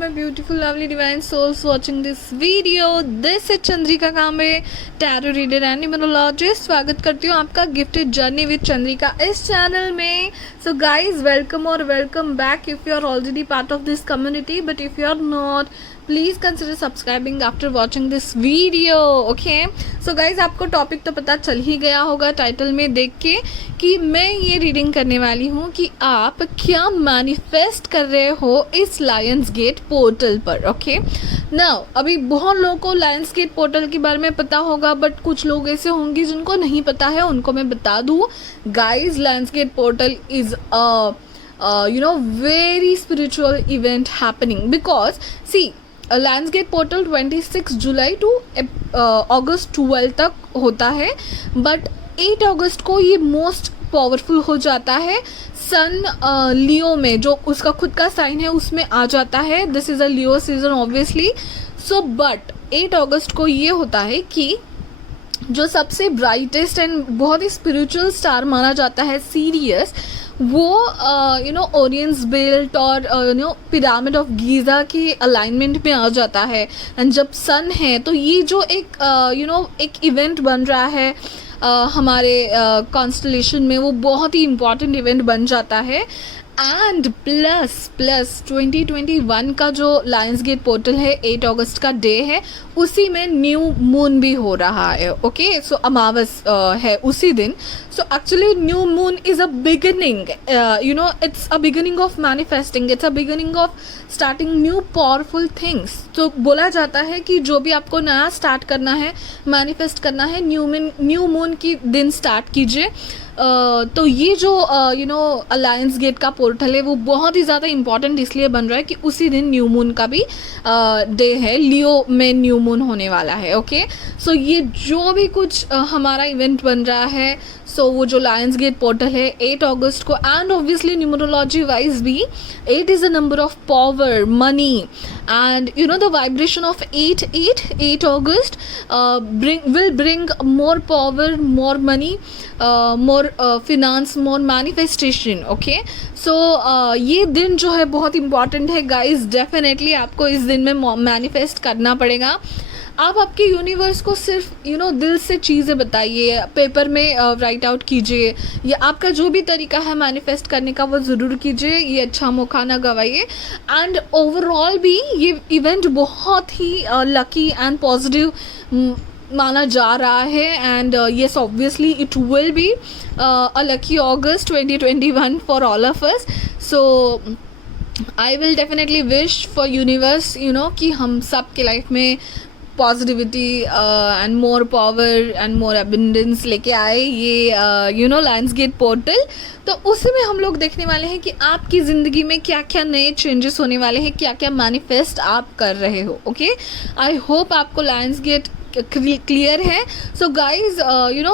my beautiful, lovely, divine souls watching this video. This is Chandrika Kambe, tarot reader and numerologist. स्वागत करती हूँ आपका gifted journey with Chandrika इस channel में. सो गाइज, वेलकम और welcome back if you are already part of this community, but if you are not, please consider subscribing after watching this video. Okay, so guys, आपको topic तो पता चल ही गया होगा title में देख के कि मैं ये रीडिंग करने वाली हूँ कि आप क्या मैनिफेस्ट कर रहे हो इस लायंस गेट पोर्टल पर. ओके, नाउ अभी बहुत लोगों को लायंस गेट पोर्टल के बारे में पता होगा, बट कुछ लोग ऐसे होंगे जिनको नहीं पता है. उनको मैं बता दूँ guys, lions gate portal is very spiritual event happening because see, lions gate portal 26 July to August 12 तक होता है, बट 8 अगस्त को ये मोस्ट पावरफुल हो जाता है. सन लियो में, जो उसका खुद का साइन है, उसमें आ जाता है. This is a Leo season obviously. So but 8 अगस्त को ये होता है कि जो सबसे ब्राइटेस्ट एंड बहुत ही स्पिरिचुअल स्टार माना जाता है, सीरियस, वो ओरियंस बेल्ट और पिरामिड ऑफ गीज़ा के अलाइनमेंट में आ जाता है. एंड जब सन है तो ये जो एक इवेंट बन रहा है हमारे कॉन्स्टलेशन में, वो बहुत ही इम्पॉर्टेंट इवेंट बन जाता है. एंड प्लस 2021 का जो लायंस गेट पोर्टल है, 8 अगस्त का डे है, उसी में न्यू मून भी हो रहा है. ओके, सो अमावस है उसी दिन. So actually new moon is a beginning, it's a beginning of manifesting, it's a beginning of starting new powerful things. तो बोला जाता है कि जो भी आपको नया स्टार्ट करना है, मैनिफेस्ट करना है, न्यू मून की दिन स्टार्ट कीजिए. तो ये जो अलायंस गेट का पोर्टल है, वो बहुत ही ज़्यादा इम्पॉर्टेंट इसलिए बन रहा है कि उसी दिन न्यू मून का भी डे है. लियो में न्यू मून होने वाला है. ओके, सो ये जो भी कुछ हमारा इवेंट बन रहा है, सो वो जो लायंस गेट पोर्टल है 8 अगस्त को, एंड ऑब्वियसली न्यूमरोलॉजी वाइज भी 8 is a number of power, money, and the vibration of 8 August will bring more power, more money, more finance, more manifestation. Okay, so ये दिन जो है बहुत इंपॉर्टेंट है guys. Definitely आपको इस दिन में मैनिफेस्ट करना पड़ेगा. आप आपके यूनिवर्स को सिर्फ दिल से चीज़ें बताइए, पेपर में राइट आउट कीजिए, या आपका जो भी तरीका है मैनिफेस्ट करने का वो ज़रूर कीजिए. ये अच्छा मौका ना गवाइए. एंड ओवरऑल भी ये इवेंट बहुत ही लकी एंड पॉजिटिव माना जा रहा है. And yes, obviously it will be a lucky August 2021 for all of us. So I will definitely wish for universe कि हम सब के लाइफ में positivity and more power and more abundance लेके आए ये लायंस गेट पोर्टल. तो उसी में हम लोग देखने वाले हैं कि आपकी ज़िंदगी में क्या क्या नए चेंजेस होने वाले हैं, क्या क्या मैनिफेस्ट आप कर रहे हो. ओके, आई होप आपको लायंस गेट क्लियर है. So guys,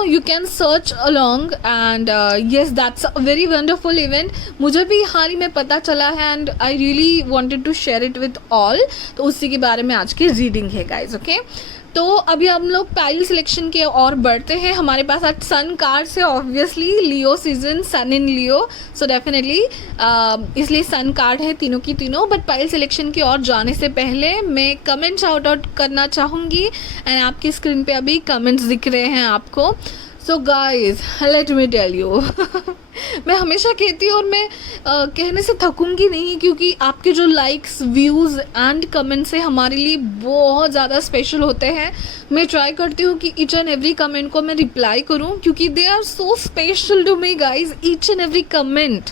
you can search along, and yes, that's a very wonderful event. मुझे भी हाल ही में पता चला है, and I really wanted to share it with all. तो उसी के बारे में आज की रीडिंग है गाइज. ओके, तो अभी हम लोग पाइल सिलेक्शन के और बढ़ते हैं. हमारे पास आज सन कार्ड से, ऑब्वियसली लियो सीजन, सन इन लियो, सो डेफिनेटली इसलिए सन कार्ड है तीनों की तीनों. बट पाइल सिलेक्शन की ओर जाने से पहले मैं कमेंट शाउट आउट करना चाहूँगी, एंड आपकी स्क्रीन पे अभी कमेंट्स दिख रहे हैं आपको. So guys, let me tell you, मैं हमेशा कहती हूँ और मैं कहने से थकूंगी नहीं, क्योंकि आपके जो लाइक्स, व्यूज़ एंड कमेंट्स है हमारे लिए बहुत ज़्यादा स्पेशल होते हैं. मैं ट्राई करती हूँ कि ईच एंड एवरी कमेंट को मैं रिप्लाई करूँ, क्योंकि they are so special to me guys. Each and every comment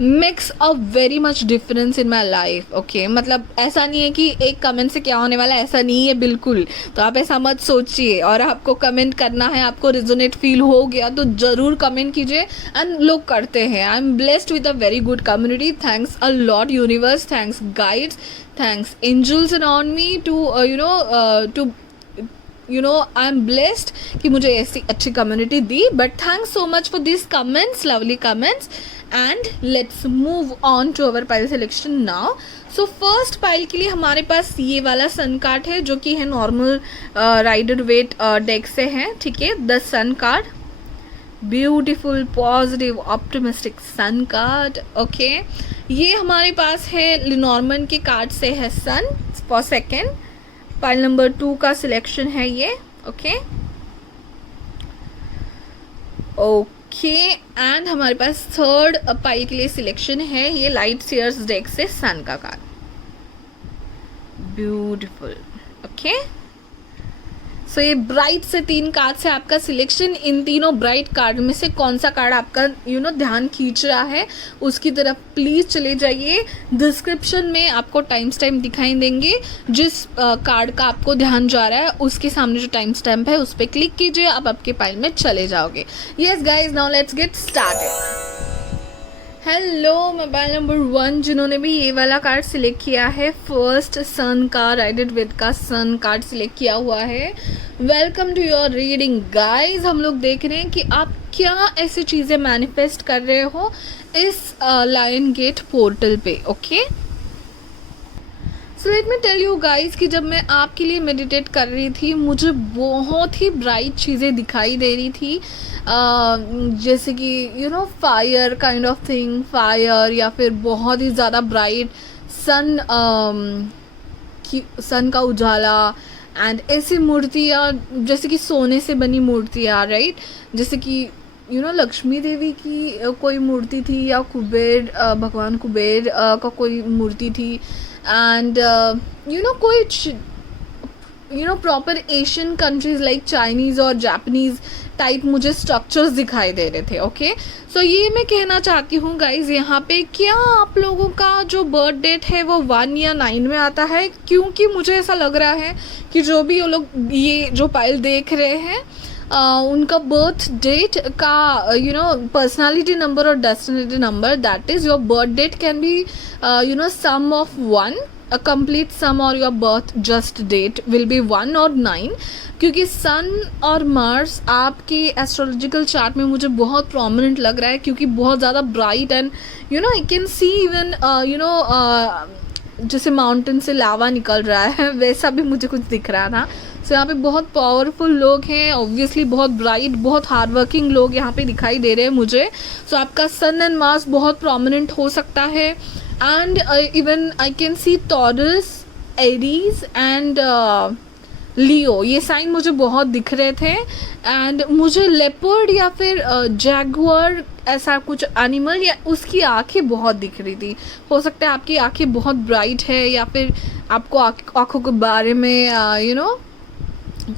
makes a very much difference in my life. Okay, मतलब ऐसा नहीं है कि एक कमेंट से क्या होने वाला है, ऐसा नहीं है बिल्कुल. तो आप ऐसा मत सोचिए, और आपको कमेंट करना है, आपको रिजोनेट फील हो गया तो ज़रूर कमेंट कीजिए. एंड लोग करते हैं. I am blessed with a very good community. Thanks a lot universe, thanks guides, thanks angels around me to I am blessed कि मुझे ऐसी अच्छी कम्युनिटी दी. But thanks so much for this comments, lovely comments. And let's move on to our pile selection now. So first pile के लिए हमारे पास ये वाला सन कार्ड है, जो कि है नॉर्मल राइडर वेट डेक से है. ठीक है, the sun card. Beautiful positive optimistic sun card. Okay, ये हमारे पास है लिनॉर्मन के कार्ड से है sun for second, pile number 2 का सिलेक्शन है ये। ओके ओके, एंड हमारे पास थर्ड पाइल के लिए सिलेक्शन है ये लाइट सीयर्स डेक से सन का कार्ड। ब्यूटीफुल। ओके, सो ये ब्राइट से 3 कार्ड से आपका सिलेक्शन। इन तीनों ब्राइट कार्ड में से कौन सा कार्ड आपका ध्यान खींच रहा है उसकी तरफ प्लीज़ चले जाइए। डिस्क्रिप्शन में आपको टाइम स्टैम्प दिखाई देंगे, जिस कार्ड का आपको ध्यान जा रहा है उसके सामने जो टाइम स्टैम्प है उस पर क्लिक कीजिए, आप आपके पाइल में चले जाओगे। Yes guys, now let's get started. Hello, mobile number 1 जिन्होंने भी ये वाला कार्ड सिलेक्ट किया है, फर्स्ट सन का राइडेड विद का सन कार्ड सिलेक्ट किया हुआ है, welcome to your reading guys. हम लोग देख रहे हैं कि आप क्या ऐसी चीज़ें मैनिफेस्ट कर रहे हो इस लायन गेट पोर्टल पे। Okay, so let me tell you guys कि जब मैं आपके लिए मेडिटेट कर रही थी मुझे बहुत ही ब्राइट चीज़ें दिखाई दे रही थी, जैसे कि fire kind of thing, fire या फिर बहुत ही ज़्यादा ब्राइट सन का उजाला, एंड ऐसी मूर्तियाँ जैसे कि सोने से बनी मूर्तियाँ, राइट, जैसे कि लक्ष्मी देवी की कोई मूर्ति थी या कुबेर भगवान कुबेर का कोई मूर्ति थी, एंड कोई proper Asian countries like Chinese और जापानीज़ टाइप मुझे स्ट्रक्चर्स दिखाई दे रहे थे। ओके, सो ये मैं कहना चाहती हूँ गाइज, यहाँ पे क्या आप लोगों का जो बर्थ डेट है वो 1 या 9 में आता है, क्योंकि मुझे ऐसा लग रहा है कि जो भी वो लोग ये जो पाइल देख रहे हैं उनका बर्थ डेट का पर्सनालिटी नंबर और destiny number, that is your birth date can be sum of 1, a complete sum or your birth just date will be 1 और 9, क्योंकि सन और मार्स आपके एस्ट्रोलॉजिकल चार्ट में मुझे बहुत प्रोमिनेंट लग रहा है, क्योंकि बहुत ज़्यादा bright and I can see even जैसे माउंटेन से लावा निकल रहा है वैसा भी मुझे कुछ दिख रहा था। सो यहाँ पे बहुत पावरफुल लोग हैं, ऑब्वियसली बहुत ब्राइट बहुत हार्ड वर्किंग लोग यहाँ पे दिखाई दे रहे हैं मुझे। सो आपका सन एंड मार्स बहुत प्रोमिनेंट हो सकता है, and even I can see Taurus, Aries and Leo, ये साइन मुझे बहुत दिख रहे थे, एंड मुझे लेपर्ड या फिर जैगुआर ऐसा कुछ एनिमल या उसकी आंखें बहुत दिख रही थी। हो सकता है आपकी आंखें बहुत ब्राइट है या फिर आपको आँखों के बारे में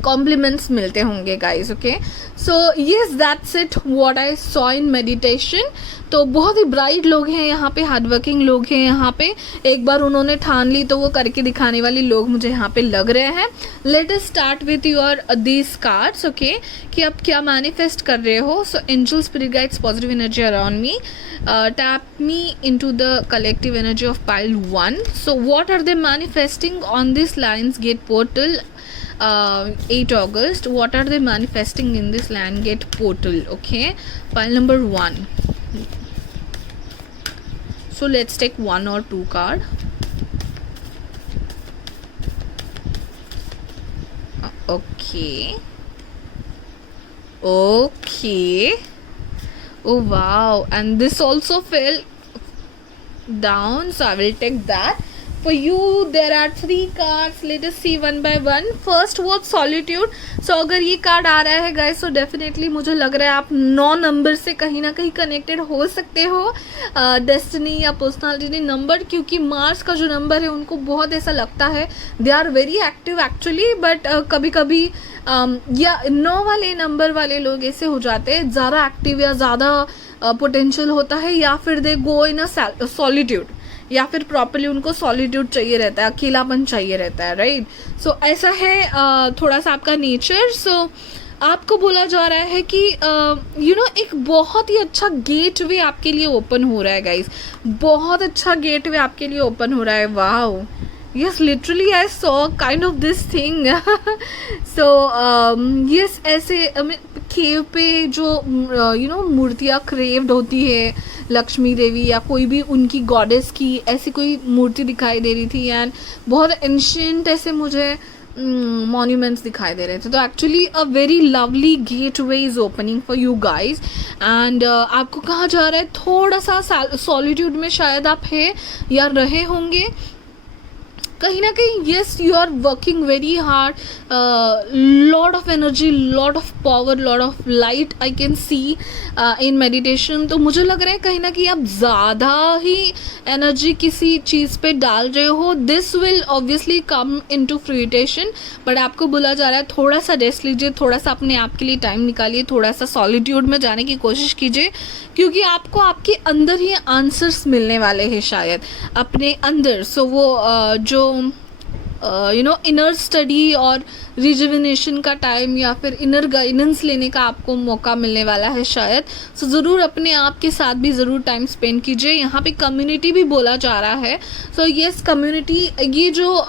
कॉम्प्लीमेंट्स मिलते होंगे guys. Okay, so yes that's it what I saw in meditation. तो बहुत ही ब्राइट लोग हैं यहाँ पे, हार्ड वर्किंग लोग हैं यहाँ पे, एक बार उन्होंने ठान ली तो वो करके दिखाने वाले लोग मुझे यहाँ पे लग रहे हैं। Let us start with your these cards. Okay, कि आप क्या मैनिफेस्ट कर रहे हो। So angel spirit guides positive energy around me, tap me into the collective energy of pile 1। So what are they manifesting on this Lions gate portal 8 August? What are they manifesting in this land gate portal? Okay, pile number 1. So let's take 1 or 2 card. Okay. Okay. Oh wow, and this also fell down, so I will take that. For you there are 3 cards. Let us see one by one. First was solitude. So अगर ये card आ रहा है guys, तो definitely मुझे लग रहा है आप 9 नंबर से कहीं ना कहीं कनेक्टेड हो सकते हो, डेस्टिनी या पर्सनालिटी नंबर, क्योंकि मार्स का जो नंबर है उनको बहुत ऐसा लगता है they are very active actually, but कभी कभी या 9 वाले नंबर वाले लोग ऐसे हो जाते हैं, ज़्यादा एक्टिव या ज़्यादा पोटेंशियल होता है, या फिर दे गो इन अ सॉलिट्यूड, या फिर प्रॉपरली उनको सॉलिट्यूड चाहिए रहता है, अकेलापन चाहिए रहता है, राइट। सो ऐसा है थोड़ा सा आपका नेचर। सो आपको बोला जा रहा है कि एक बहुत ही अच्छा गेट वे आपके लिए ओपन हो रहा है गाइस, बहुत अच्छा गेट वे आपके लिए ओपन हो रहा है। Wow, yes, literally I saw kind of this thing. So yes, ऐसे केव पे जो मूर्तियाँ क्रेव्ड होती है, लक्ष्मी देवी या कोई भी उनकी गॉडेस की ऐसी कोई मूर्ति दिखाई दे रही थी, एंड बहुत एंशियंट ऐसे मुझे मॉन्यूमेंट्स दिखाई दे रहे थे. तो actually a very lovely gateway is opening for you guys. And आपको कहा जा रहा है थोड़ा सा सॉलिट्यूड में शायद आप है या रहे होंगे कहीं ना कहीं. Yes, you are working very hard, lot of energy, lot of power, lot of light I can see in meditation. तो मुझे लग रहा है कहीं ना कहीं आप ज़्यादा ही एनर्जी किसी चीज़ पे डाल रहे हो. This will obviously come in to frustration, but आपको बोला जा रहा है थोड़ा सा रेस्ट लीजिए, थोड़ा सा अपने आप के लिए टाइम निकालिए, थोड़ा सा सॉलिट्यूड में जाने की कोशिश कीजिए, क्योंकि आपको आपके अंदर ही आंसर्स मिलने वाले हैं शायद अपने अंदर. सो वो जो इनर स्टडी और रिजुविनेशन का टाइम या फिर इनर गाइडेंस लेने का आपको मौका मिलने वाला है शायद. सो ज़रूर अपने आप के साथ भी ज़रूर टाइम स्पेंड कीजिए. यहाँ पे कम्युनिटी भी बोला जा रहा है. सो येस, कम्युनिटी, ये जो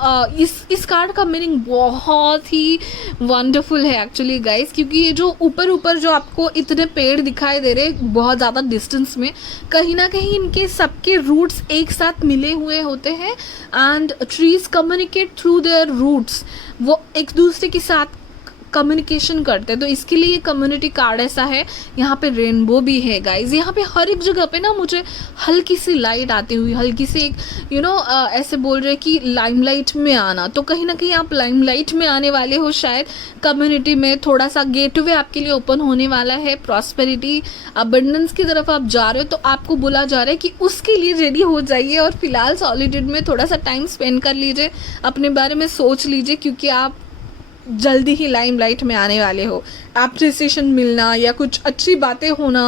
इस कार्ड का मीनिंग बहुत ही वंडरफुल है एक्चुअली गाइस, क्योंकि ये जो ऊपर जो आपको इतने पेड़ दिखाई दे रहे हैं बहुत ज़्यादा डिस्टेंस में, कहीं ना कहीं इनके सबके रूट्स एक साथ मिले हुए होते हैं. And trees communicate through their roots, वो एक दूसरे के साथ कम्युनिकेशन करते हैं. तो इसके लिए ये कम्युनिटी कार्ड ऐसा है. यहाँ पे रेनबो भी है गाइज. यहाँ पे हर एक जगह पे ना मुझे हल्की सी लाइट आती हुई, हल्की सी एक ऐसे बोल रहे कि लाइमलाइट में आना. तो कहीं ना कहीं आप लाइमलाइट में आने वाले हो शायद कम्युनिटी में. थोड़ा सा गेटवे आपके लिए ओपन होने वाला है. प्रॉस्पेरिटी, अबंडेंस की तरफ आप जा रहे हो, तो आपको बोला जा रहा है कि उसके लिए रेडी हो जाइए. और फिलहाल सॉलिट्यूड में थोड़ा सा टाइम स्पेंड कर लीजिए, अपने बारे में सोच लीजिए, क्योंकि आप जल्दी ही लाइमलाइट में आने वाले हो. एप्रिसिएशन मिलना या कुछ अच्छी बातें होना,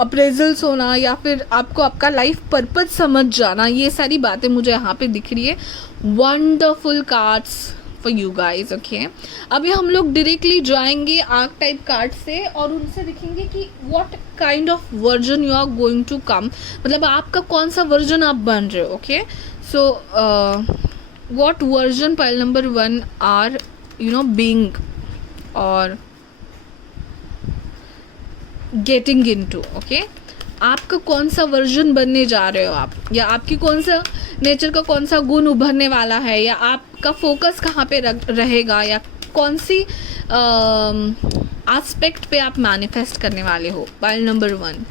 अप्रेजल्स होना, या फिर आपको आपका लाइफ पर्पज समझ जाना, ये सारी बातें मुझे यहाँ पे दिख रही है. Wonderful cards for you guys. Okay, अभी हम लोग डायरेक्टली जाएंगे आर्क टाइप कार्ड से और उनसे देखेंगे कि what kind of version you are going to come, मतलब आपका कौन सा वर्जन आप बन रहे हो. Okay, so what version pile number 1 are being or getting into. okay, आपका कौन सा वर्जन बनने जा रहे हो आप, या आपकी कौन सा नेचर का कौन सा गुण उभरने वाला है, या आपका फोकस कहाँ पे रहेगा, या कौन सी एस्पेक्ट पे आप मैनिफेस्ट करने वाले हो. Pile number 1,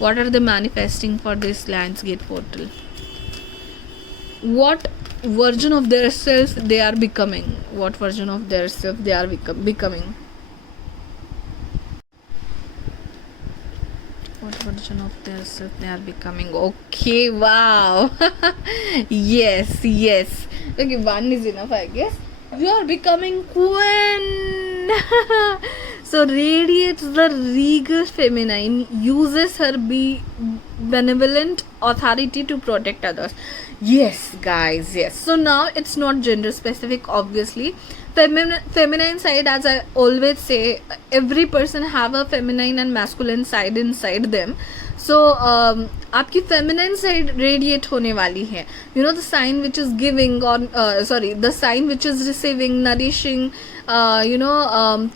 what are the manifesting for this lionsgate portal. what version of their self they are becoming, what version of their self they are becoming, what version of their self they are becoming. Okay, wow. yes, okay, one is enough I guess. You are becoming queen. So radiates the regal feminine, uses her benevolent authority to protect others. Yes guys, yes. So now it's not gender specific obviously. Feminine side, as I always say, every person have a feminine and masculine side inside them. So आपकी feminine side radiate होने वाली है. The sign which is giving or the sign which is receiving, nourishing,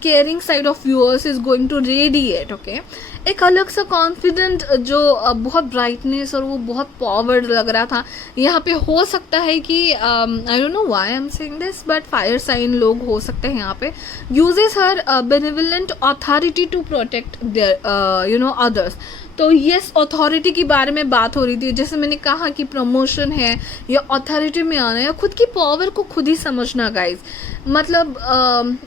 caring side of yours is going to radiate. Okay, एक अलग सा confident जो बहुत brightness और वो बहुत पावर लग रहा था यहाँ पे. हो सकता है कि I don't know why I am saying this, but fire sign लोग हो सकते हैं यहाँ पे. Uses her benevolent authority to protect their others. तो यस, अथॉरिटी के बारे में बात हो रही थी. जैसे मैंने कहा कि प्रमोशन है या अथॉरिटी में आना या खुद की पावर को खुद ही समझना गाइज. मतलब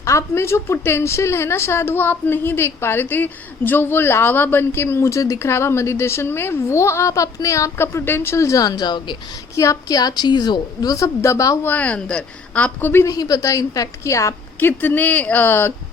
आप में जो पोटेंशियल है ना, शायद वो आप नहीं देख पा रहे थे. जो वो लावा बन के मुझे दिख रहा था मेडिटेशन में, वो आप अपने आप का पोटेंशियल जान जाओगे कि आप क्या चीज़ हो. वो सब दबा हुआ है अंदर, आपको भी नहीं पता इनफैक्ट कि आप कितने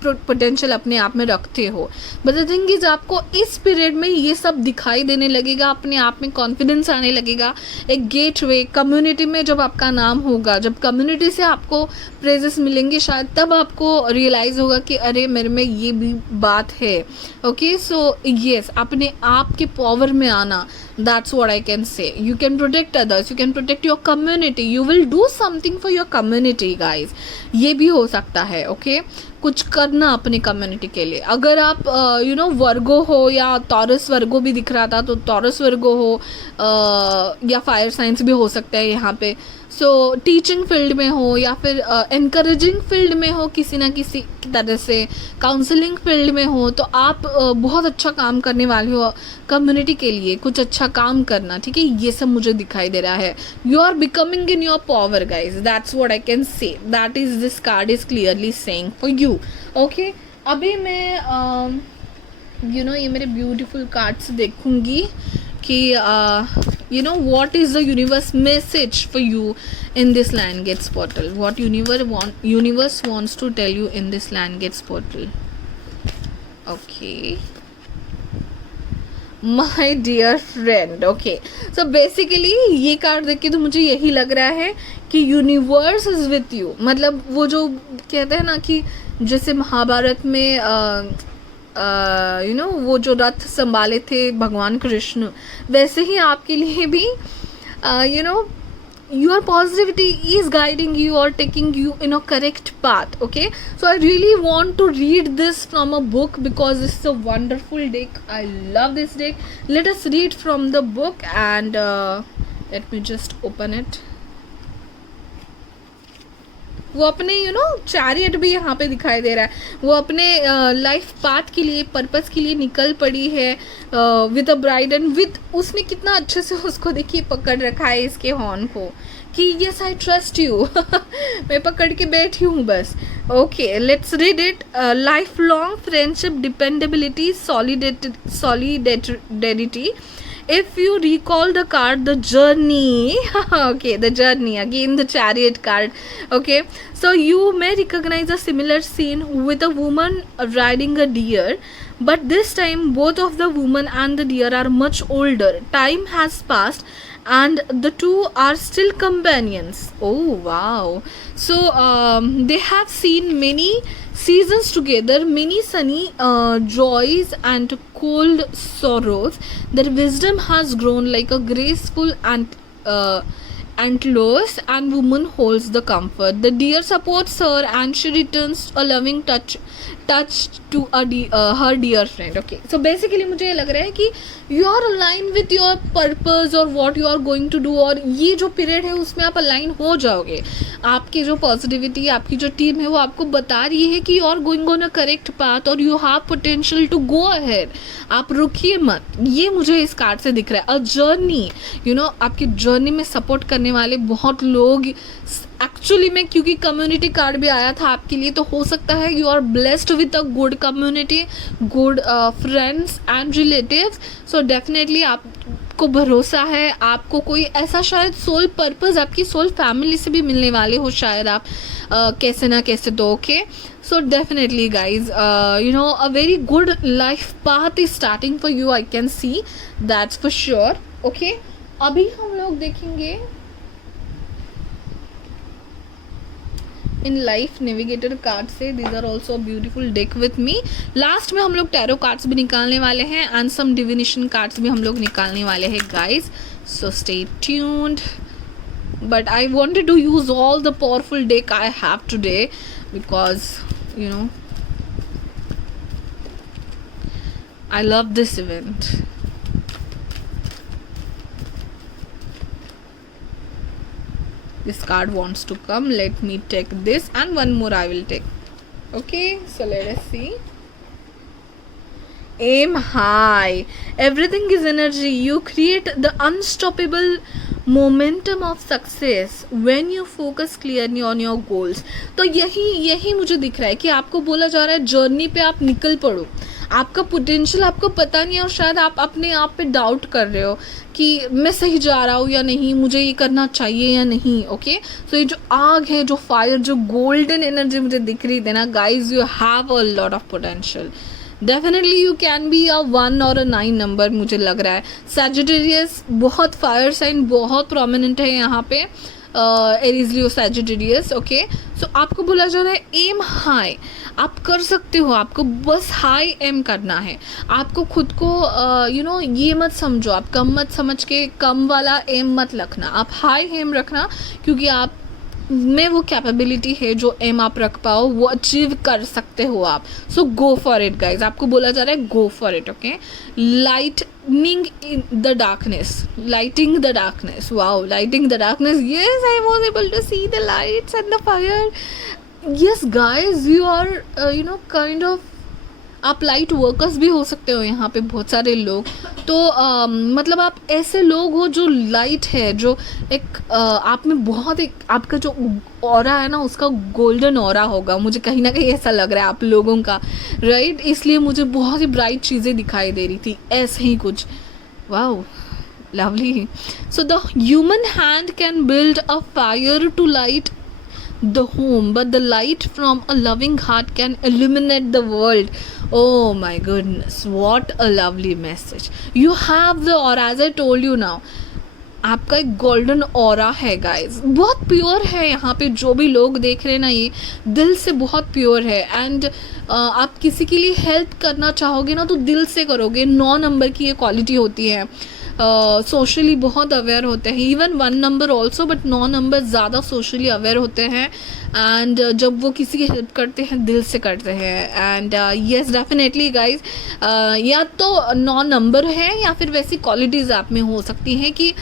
पोटेंशियल अपने आप में रखते हो. बट द थिंग इज, आपको इस पीरियड में ये सब दिखाई देने लगेगा, अपने आप में कॉन्फिडेंस आने लगेगा. एक गेट वे कम्युनिटी में जब आपका नाम होगा, जब कम्युनिटी से आपको प्रेजेस मिलेंगे, शायद तब आपको रियलाइज़ होगा कि अरे मेरे में ये भी बात है. ओके, सो येस, अपने आप के पावर में आना, that's what I can say. You can protect others, you can protect your community, you will do something for your community guys. ये भी हो सकता है. ओके, कुछ करना अपने कम्युनिटी के लिए। अगर आप वर्गो हो, या टॉरस वर्गो भी दिख रहा था तो टॉरस वर्गो हो, या फायर साइंस भी हो सकता है यहाँ पे। सो टीचिंग फील्ड में हो, या फिर एनकरेजिंग फील्ड में हो, किसी ना किसी तरह से काउंसलिंग फील्ड में हो, तो आप बहुत अच्छा काम करने वाले हो कम्युनिटी के लिए, कुछ अच्छा काम करना, ठीक है। ये सब मुझे दिखाई दे रहा है। You are becoming in your power guys, that's what I can say, that is this card is clearly saying for you. Okay, अभी मैं ये मेरे ब्यूटीफुल कार्ड्स देखूंगी कि what is the universe message for you in this Lion Gates portal, what universe wants to tell you in this Lion Gates portal. Okay, my dear friend. Okay, so basically ये card देख के तो मुझे यही लग रहा है कि यूनिवर्स इज विथ यू। मतलब वो जो कहते हैं ना कि जैसे महाभारत में वो जो रथ संभाले थे भगवान कृष्ण, वैसे ही आपके लिए भी your positivity is guiding you or taking you in a correct path. Okay, so I really want to read this from a book because this is a wonderful deck. I love this deck. Let us read from the book and let me just open it. वो अपने chariot भी यहाँ पे दिखाई दे रहा है। वो अपने लाइफ पाथ के लिए, पर्पस के लिए निकल पड़ी है with a bride and with, उसने कितना अच्छे से उसको देखिए पकड़ रखा है इसके हॉर्न को कि यस आई ट्रस्ट यू। मैं पकड़ के बैठी हूँ बस। Okay, let's read it. Life long friendship, dependability, solidarity. If you recall the card, the journey, okay, the journey, again the chariot card. Okay, so you may recognize a similar scene with a woman riding a deer, but this time both of the woman and the deer are much older. Time has passed and the two are still companions. Oh wow. So they have seen many seasons together, many sunny joys and cold sorrows. Their wisdom has grown like a graceful antlers, and woman holds the comfort. The deer supports her and she returns a loving touch to her dear friend. Okay, so basically मुझे ये लग रहा है कि you are aligned with your purpose और what you are going to do, और ये जो पीरियड है उसमें आप अलाइन हो जाओगे। आपकी जो पॉजिटिविटी, आपकी जो टीम है वो आपको बता रही है कि you are going on a correct path और you have potential to go ahead. आप रुकिए मत, ये मुझे इस कार्ड से दिख रहा है। अ जर्नी, आपकी जर्नी में सपोर्ट करने वाले बहुत लोग एक्चुअली में, क्योंकि कम्युनिटी कार्ड भी आया था आपके लिए, तो हो सकता है you are blessed with a good community, good friends and relatives. So definitely आपको भरोसा है, आपको कोई ऐसा शायद सोल पर्पस आपकी सोल फैमिली से भी मिलने वाले हो शायद आप कैसे ना कैसे तो। Okay, so definitely guys a very good life path is starting for you, I can see that's for sure. Okay, अभी हम लोग देखेंगे इन लाइफ नेविगेटर कार्ड से। These are also beautiful deck with me. Last में हम लोग tarot cards भी निकालने वाले हैं एंड सम डिविनेशन कार्ड्स भी हम लोग निकालने वाले हैं guys, so stay tuned. But I wanted to use all the powerful deck I have today because I love this event. This card wants to come. Let me take this and one more I will take. Okay, so let us see. Aim high. Everything is energy. You create the unstoppable momentum of success when you focus clearly on your goals. तो यही मुझे दिख रहा है कि आपको बोला जा रहा है जर्नी पे आप निकल पड़ो। आपका पोटेंशियल आपको पता नहीं है और शायद आप अपने आप पे डाउट कर रहे हो कि मैं सही जा रहा हूँ या नहीं, मुझे ये करना चाहिए या नहीं। ओके, सो ये जो आग है, जो फायर, जो गोल्डन एनर्जी मुझे दिख रही है ना guys, you have a lot of potential. Definitely you can be a 1 और a 9 नंबर मुझे लग रहा है। सैजिटेरियस बहुत फायर साइन बहुत प्रोमिनेंट है यहाँ पे, एरीज लियो सैजिटेरियस। ओके, सो आपको बोला जा रहा है एम हाई, आप कर सकते हो, आपको बस हाई एम करना है। आपको खुद को ये मत समझो, आप कम मत समझ के कम वाला एम मत रखना, आप हाई एम रखना, क्योंकि आप में वो कैपेबिलिटी है, जो एम आप रख पाओ वो अचीव कर सकते हो आप. So go for it guys. आपको बोला जा रहा है go for it. Okay, lightning in the darkness, lighting the darkness. Wow, lighting the darkness. Yes, I was able to see the lights and the fire. Yes guys, you are kind of, आप light workers भी हो सकते हो यहाँ पे बहुत सारे लोग. तो मतलब आप ऐसे लोग हो जो लाइट है, जो एक आप में बहुत एक आपका जो ऑरा है ना, उसका गोल्डन ऑरा होगा. मुझे कहीं ना कहीं ऐसा लग रहा है आप लोगों का, राइट? इसलिए मुझे बहुत ही ब्राइट चीज़ें दिखाई दे रही थी, ऐसे ही कुछ. Wow, lovely. So the human hand can build a fire to light the home, but the light from a loving heart can illuminate the world. Oh my goodness, what a lovely message. You have the aura, as I told you now. आपका एक golden aura है guys, बहुत pure है. यहाँ पे जो भी लोग देख रहे हैं ना, ये दिल से बहुत प्योर है. एंड आप किसी के लिए हेल्प करना चाहोगे ना, तो दिल से करोगे. 9 नंबर की ये क्वालिटी होती है. सोशली बहुत अवेयर होते हैं, even 1 number also, but 9 number ज़्यादा सोशली अवेयर होते हैं. एंड जब वो किसी की हेल्प करते हैं, दिल से करते हैं. एंड येस, डेफिनेटली गाइज, या तो 9 नंबर है या फिर वैसी क्वालिटीज़ आप में हो सकती हैं कि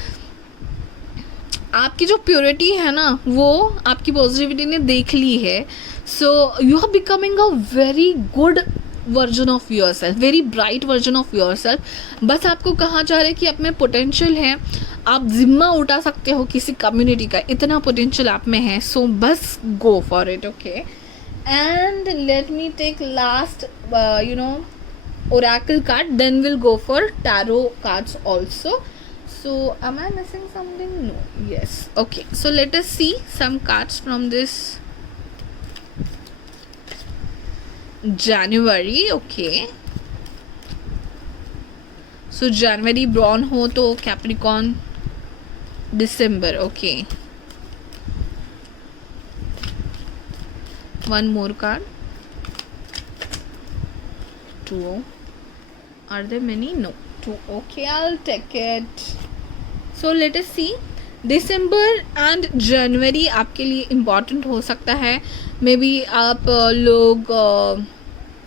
आपकी जो प्योरिटी है ना, वो आपकी पॉजिटिविटी ने देख ली है. So you are becoming a very good version of yourself, very bright version of yourself. बस आपको कहा जा रहा है कि आप में पोटेंशियल है, आप जिम्मा उठा सकते हो किसी कम्युनिटी का, इतना पोटेंशियल आप में है. सो बस go for it. Okay, and let me take last oracle card, then we'll go for tarot cards also. So am I missing something? No. Yes. Okay, so let us see some cards from this January. Okay, so January born हो तो Capricorn, December. Okay, one more card. 2. Are there many? No, 2. Okay, I'll take it. So let us see. December and January आपके लिए important हो सकता है. May be आप लोग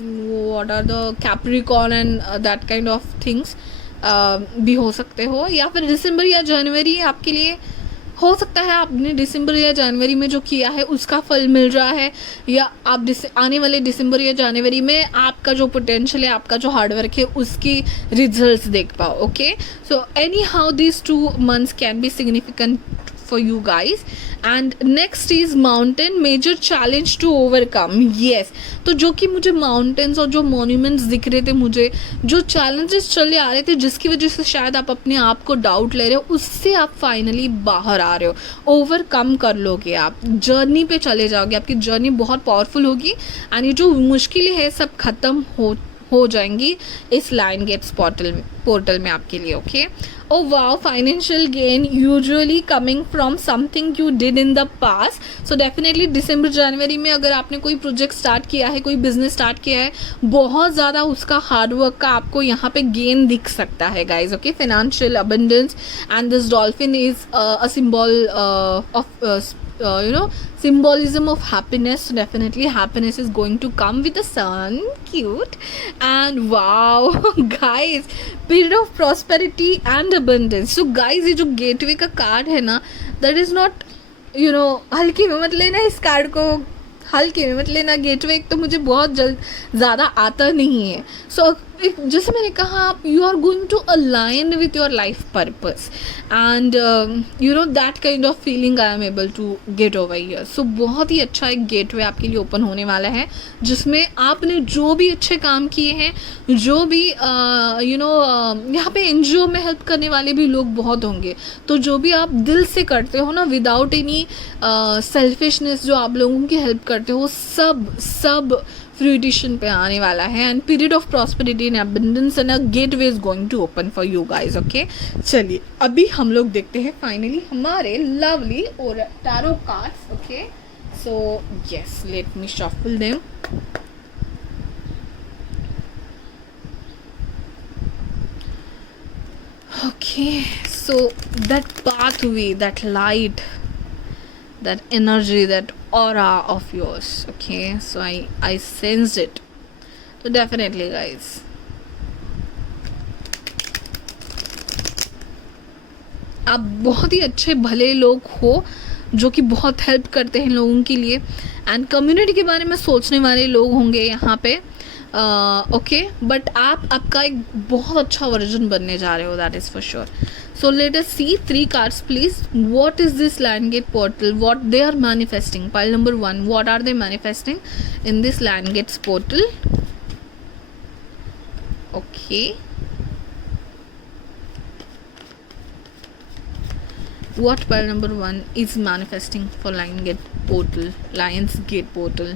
what are the Capricorn and that kind of things भी हो सकते हो, या फिर दिसंबर या जनवरी आपके लिए हो सकता है आपने दिसंबर या जनवरी में जो किया है उसका फल मिल रहा है, या आप आने वाले दिसंबर या जनवरी में आपका जो पोटेंशियल है, आपका जो हार्डवर्क है, उसकी रिजल्ट्स देख पाओ. Okay, so any how this 2 months can be significant for you guys. And next is mountain, major challenge to overcome. Yes, तो जो कि मुझे mountains और जो monuments दिख रहे थे, मुझे जो challenges चले आ रहे थे, जिसकी वजह से शायद आप अपने आप को डाउट ले रहे हो, उससे आप फाइनली बाहर आ रहे हो, ओवरकम कर लोगे, आप जर्नी पे चले जाओगे, आपकी जर्नी बहुत पावरफुल होगी. एंड ये जो मुश्किलें है सब खत्म हो जाएंगी इस लाइन गेट्स पोर्टल में आपके लिए. Okay, O wow, financial gain usually coming from something you did in the past. So definitely दिसंबर जनवरी में अगर आपने कोई प्रोजेक्ट स्टार्ट किया है, कोई बिजनेस स्टार्ट किया है, बहुत ज़्यादा उसका हार्डवर्क का आपको यहाँ पे गेन दिख सकता है guys. Okay, financial abundance and this dolphin is a symbol of symbolism of happiness. So definitely happiness is going to come with the sun. Cute. And wow guys, period of prosperity and abundance. So guys, ये जो gateway का card है ना, that is not हल्की में मत लेना इस कार्ड को, हल्के में मत लेना. गेटवे एक तो मुझे बहुत ज़्यादा आता नहीं है. सो जैसे मैंने कहा, आप you are going to align with your life purpose and that kind of feeling I am able to get over here. So बहुत ही अच्छा एक गेटवे आपके लिए ओपन होने वाला है, जिसमें आपने जो भी अच्छे काम किए हैं, जो भी यहाँ पे NGO में हेल्प करने वाले भी लोग बहुत होंगे, तो जो भी आप दिल से करते हो ना, विदाउट एनी सेल्फिशनेस, जो आप लोगों की हेल्प करते हो, सब फ्रूटिशन पे आने वाला है. And period of prosperity and abundance and a gateway is going to open for you guys. Okay, चलिए अभी हम लोग देखते हैं फाइनली हमारे लवली और tarot cards. Okay, so yes, let me shuffle them. Okay, so that pathway, that light, that energy, that aura of yours. Okay, so I sensed it. So definitely guys, आप बहुत ही अच्छे भले लोग हो जो कि बहुत हेल्प करते हैं लोगों के लिए, एंड कम्युनिटी के बारे में सोचने वाले लोग होंगे यहाँ पे. ओके, बट आप आपका एक बहुत अच्छा वर्जन बनने जा रहे हो, that is for sure. So let us see 3 cards please. What is this land gate portal, what they are manifesting? Pile number 1, what are they manifesting in this land gates portal? Okay, what pile number 1 is manifesting for Lions Gate portal?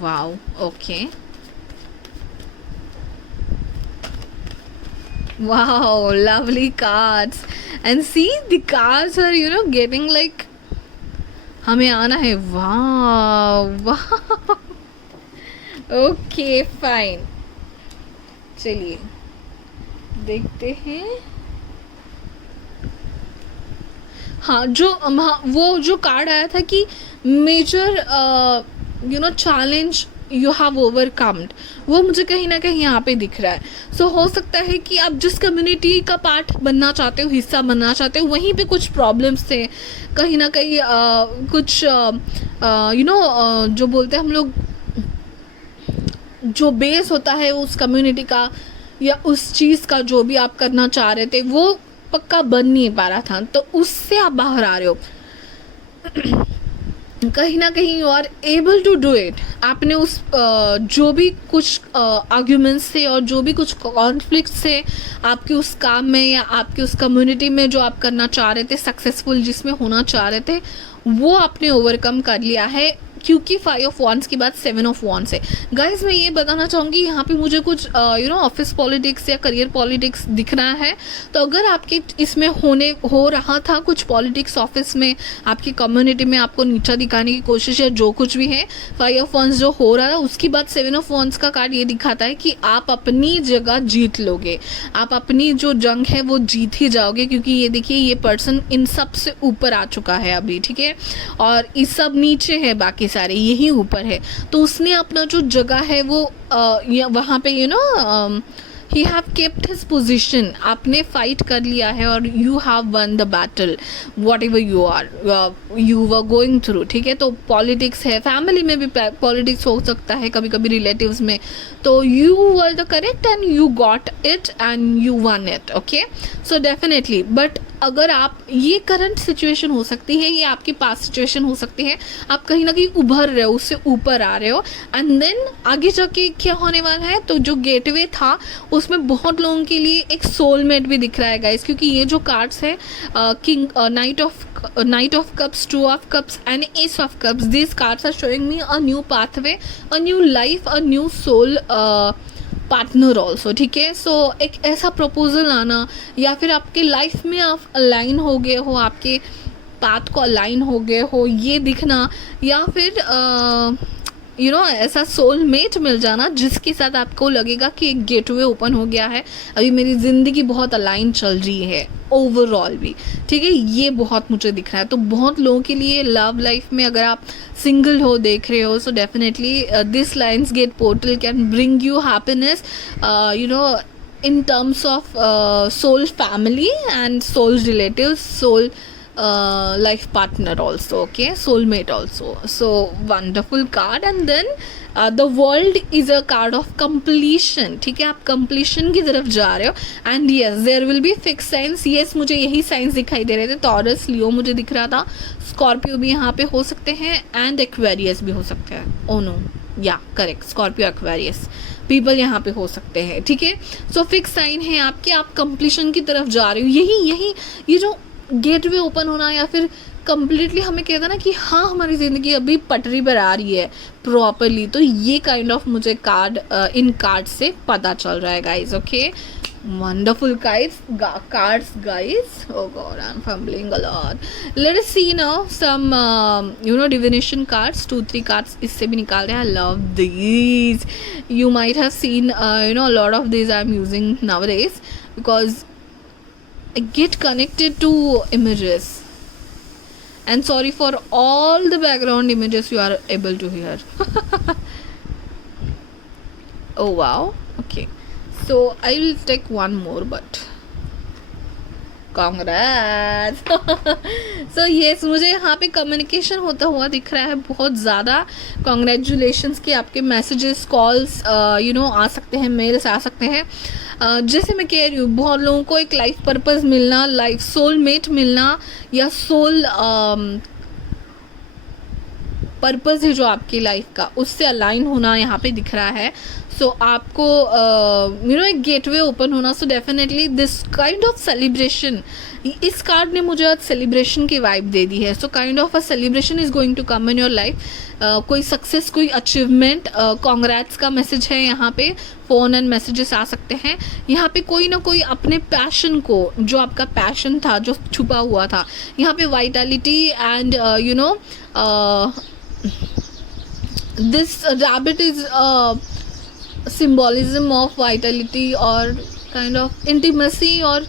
Wow, okay, wow, lovely cards. And see, the cards are getting like हमें आना है. wow. Okay, fine, चलिए देखते हैं. हाँ, वो जो card आया था कि major challenge you have overcomed, वो मुझे कहीं ना कहीं यहाँ पे दिख रहा है. सो हो सकता है कि आप जिस कम्युनिटी का पार्ट बनना चाहते हो, हिस्सा बनना चाहते हो, वहीं पे कुछ प्रॉब्लम्स थे कहीं ना कहीं. कुछ जो बोलते हैं हम लोग, जो बेस होता है उस कम्युनिटी का या उस चीज़ का, जो भी आप करना चाह रहे थे वो पक्का बन नहीं पा रहा था, तो उससे आप बाहर आ रहे हो. कहीं ना कहीं you are able to do it. आपने उस जो भी कुछ आर्ग्यूमेंट्स थे और जो भी कुछ कॉन्फ्लिक्ट थे आपके उस काम में या आपके उस कम्युनिटी में, जो आप करना चाह रहे थे, सक्सेसफुल जिसमें होना चाह रहे थे, वो आपने ओवरकम कर लिया है. क्योंकि 5 of Wands के बाद 7 of Wands है. गाइज मैं ये बताना चाहूँगी, यहाँ पे मुझे कुछ ऑफिस पॉलिटिक्स या करियर पॉलिटिक्स दिख रहा है. तो अगर आपके इसमें हो रहा था कुछ पॉलिटिक्स ऑफिस में, आपकी कम्युनिटी में आपको नीचा दिखाने की कोशिश या जो कुछ भी है, 5 of Wands जो हो रहा था, उसके बाद 7 of Wands का कार्ड ये दिखाता है कि आप अपनी जगह जीत लोगे, आप अपनी जो जंग है वो जीत ही जाओगे. क्योंकि ये देखिए, ये पर्सन इन सब से ऊपर आ चुका है अभी, ठीक है, और इस सब नीचे है, बाकी सारे यही ऊपर है. तो उसने अपना जो जगह है वो वहाँ पे he have kept his position. आपने फाइट कर लिया है और you have one the battle what ever you were going through. ठीक है, तो पॉलिटिक्स है, फैमिली में भी पॉलिटिक्स हो सकता है, कभी कभी रिलेटिव्स में. तो you were the correct and you got it and you one it. Okay, so definitely. But अगर आप, ये करंट सिचुएशन हो सकती है, ये आपकी पास्ट सिचुएशन हो सकती है, आप कहीं ना कहीं उभर रहे हो, उससे ऊपर आ रहे हो, एंड देन आगे जाके क्या होने वाला है. तो जो गेटवे था उसमें बहुत लोगों के लिए एक सोलमेट भी दिख रहा है गाइस. क्योंकि ये जो कार्ड्स है, king, knight of cups, 2 of cups and ace of cups, these cards are showing me a new pathway, a new life, a new soul partner also. ठीक है, सो एक ऐसा प्रपोजल आना, या फिर आपके लाइफ में आप अलाइन हो गए हो, आपके पाथ को अलाइन हो गए हो, ये दिखना, या फिर ऐसा सोलमेट मिल जाना जिसके साथ आपको लगेगा कि एक गेटवे ओपन हो गया है, अभी मेरी ज़िंदगी बहुत अलाइन चल रही है ओवरऑल भी. ठीक है, ये बहुत मुझे दिख रहा है. तो बहुत लोगों के लिए लव लाइफ में, अगर आप सिंगल हो, देख रहे हो, so definitely this Lions gate portal can bring you happiness, in terms of soul family and soul relatives, soul life partner also. Okay, soulmate also. So wonderful card. And then the world is a card of completion. ठीक है, आप completion की तरफ जा रहे हो. And yes, there will be fixed signs. Yes, मुझे यही signs दिखाई दे रहे थे. Taurus, Leo मुझे दिख रहा था, Scorpio भी यहाँ पे हो सकते हैं, and Aquarius भी हो सकते हैं. Oh no, या करेक्ट, स्कॉर्पियो, एक्वेरियस पीपल यहाँ पे हो सकते हैं. ठीक है, सो फिक्स साइन है आपके, आप कंप्लीशन की तरफ जा रहे हो. यही ये जो गेटवे ओपन होना, या फिर कंप्लीटली हमें कहता है ना कि हाँ हमारी ज़िंदगी अभी पटरी पर आ रही है प्रॉपरली, तो ये काइंड ऑफ मुझे कार्ड, इन कार्ड से पता चल रहा है guys. Okay, wonderful cards guys. Oh god, I'm fumbling a lot. Let us see now some divination cards. 2-3 cards इससे भी निकाल रहे हैं. I love these. You might have seen a lot of these I'm using nowadays because I get connected to images. and sorry for all the background images you are able to hear. Oh wow, okay, so I will take one more, but Congress. So yes, मुझे यहाँ पे communication होता हुआ दिख रहा है बहुत ज़्यादा. कॉन्ग्रेचुलेशंस कि आपके मैसेजेस, कॉल्स आ सकते हैं, मेल्स आ सकते हैं. जैसे मैं कह रही हूँ, बहुत लोगों को एक लाइफ पर्पस मिलना, लाइफ सोलमेट मिलना, या सोल पर्पस है जो आपकी लाइफ का, उससे अलाइन होना यहाँ पे दिख रहा है. सो आपको एक गेटवे ओपन होना. So definitely this kind of celebration, इस कार्ड ने मुझे आज सेलिब्रेशन की वाइब दे दी है. So kind of a celebration is going to come in your life. कोई सक्सेस, कोई अचीवमेंट, कॉन्ग्रेट्स का मैसेज है यहाँ पे. फ़ोन एंड मैसेजेस आ सकते हैं यहाँ पे. कोई ना कोई अपने पैशन को, जो आपका पैशन था, जो छुपा हुआ था, यहाँ पे vitality and this rabbit is symbolism of vitality or kind of intimacy or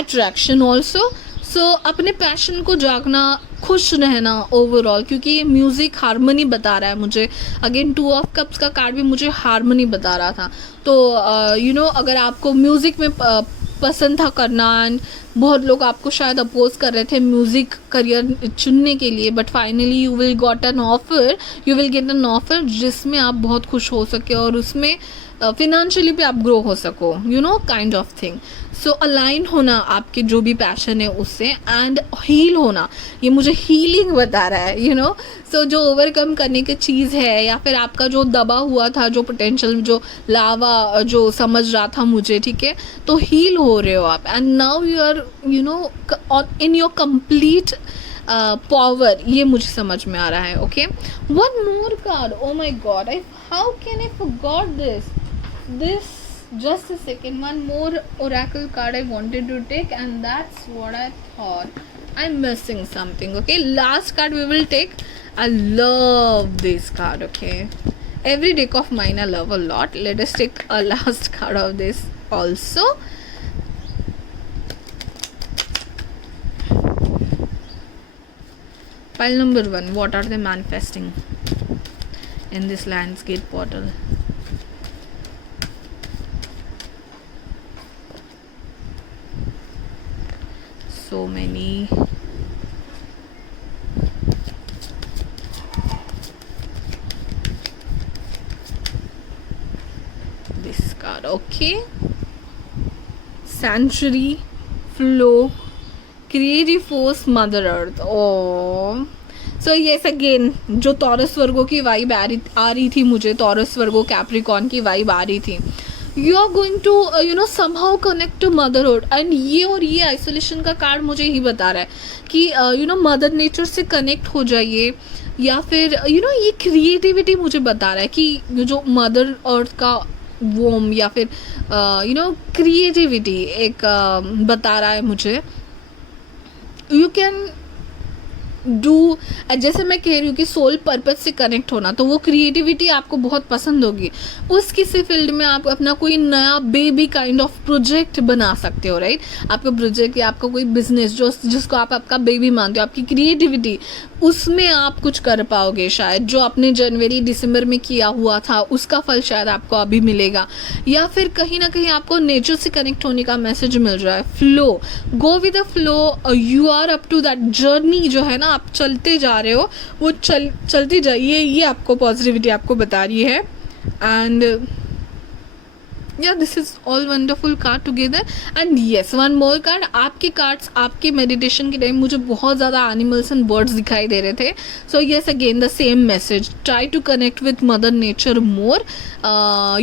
attraction also. So अपने पैशन को जागना, खुश रहना ओवरऑल, क्योंकि ये म्यूज़िक हारमोनी बता रहा है मुझे. अगेन 2 ऑफ कप्स का कार्ड भी मुझे हारमोनी बता रहा था. तो अगर आपको म्यूज़िक में पसंद था करना, एंड बहुत लोग आपको शायद अपोज कर रहे थे म्यूज़िक करियर चुनने के लिए, but finally you will get an offer जिसमें आप बहुत खुश हो सके और उसमें फिनेंशियली भी आप ग्रो हो सको, kind of thing. So align होना आपके जो भी पैशन है उससे, एंड हील होना, ये मुझे हीलिंग बता रहा है. सो जो ओवरकम करने की चीज़ है, या फिर आपका जो दबा हुआ था, जो पोटेंशियल, जो लावा जो समझ रहा था मुझे, ठीक है, तो हील हो रहे हो आप. And now you are in your complete power, ये मुझे समझ में आ रहा है. Okay, one more card. Oh my God, how can I forgot this just a second, one more oracle card I wanted to take, and that's what I thought. I'm missing something. Okay, last card we will take. I love this card. Okay, every deck of mine I love a lot. Let us take a last card of this also. Pile number 1, what are they manifesting in this landscape portal? So many. This card, okay. Sanctuary, flow, creative force, Mother Earth. Oh, so yes, again जो Taurus Virgo की vibe आ रही थी मुझे, Taurus Virgo Capricorn की vibe आ रही थी. You are going to somehow connect to Mother Earth. And ये आइसोलेशन का कार्ड मुझे ही बता रहा है कि मदर नेचर से कनेक्ट हो जाइए, या फिर ये क्रिएटिविटी मुझे बता रहा है कि जो मदर अर्थ का वोम, या फिर क्रिएटिविटी एक बता रहा है मुझे. यू कैन डू, जैसे मैं कह रही हूँ कि सोल पर्पस से कनेक्ट होना, तो वो क्रिएटिविटी आपको बहुत पसंद होगी. उस किसी फील्ड में आप अपना कोई नया बेबी काइंड ऑफ प्रोजेक्ट बना सकते हो, राइट. आपका प्रोजेक्ट या आपका कोई बिजनेस जिसको आप आपका बेबी मानते हो, आपकी क्रिएटिविटी, उसमें आप कुछ कर पाओगे शायद. जो आपने जनवरी दिसंबर में किया हुआ था उसका फल शायद आपको अभी मिलेगा. या फिर कहीं ना कहीं आपको नेचर से कनेक्ट होने का मैसेज मिल रहा है. Flow, go with the flow. You are up to that journey, जो है ना, आप चलते जा रहे हो, वो चलते जाइए, ये आपको पॉजिटिविटी आपको बता रही है. And yeah, this is all wonderful card together. And yes, one more card. आपके कार्ड्स आपके मेडिटेशन के टाइम मुझे बहुत ज़्यादा एनिमल्स एंड बर्ड्स दिखाई दे रहे थे. सो yes, again the same message, try to connect with mother nature more.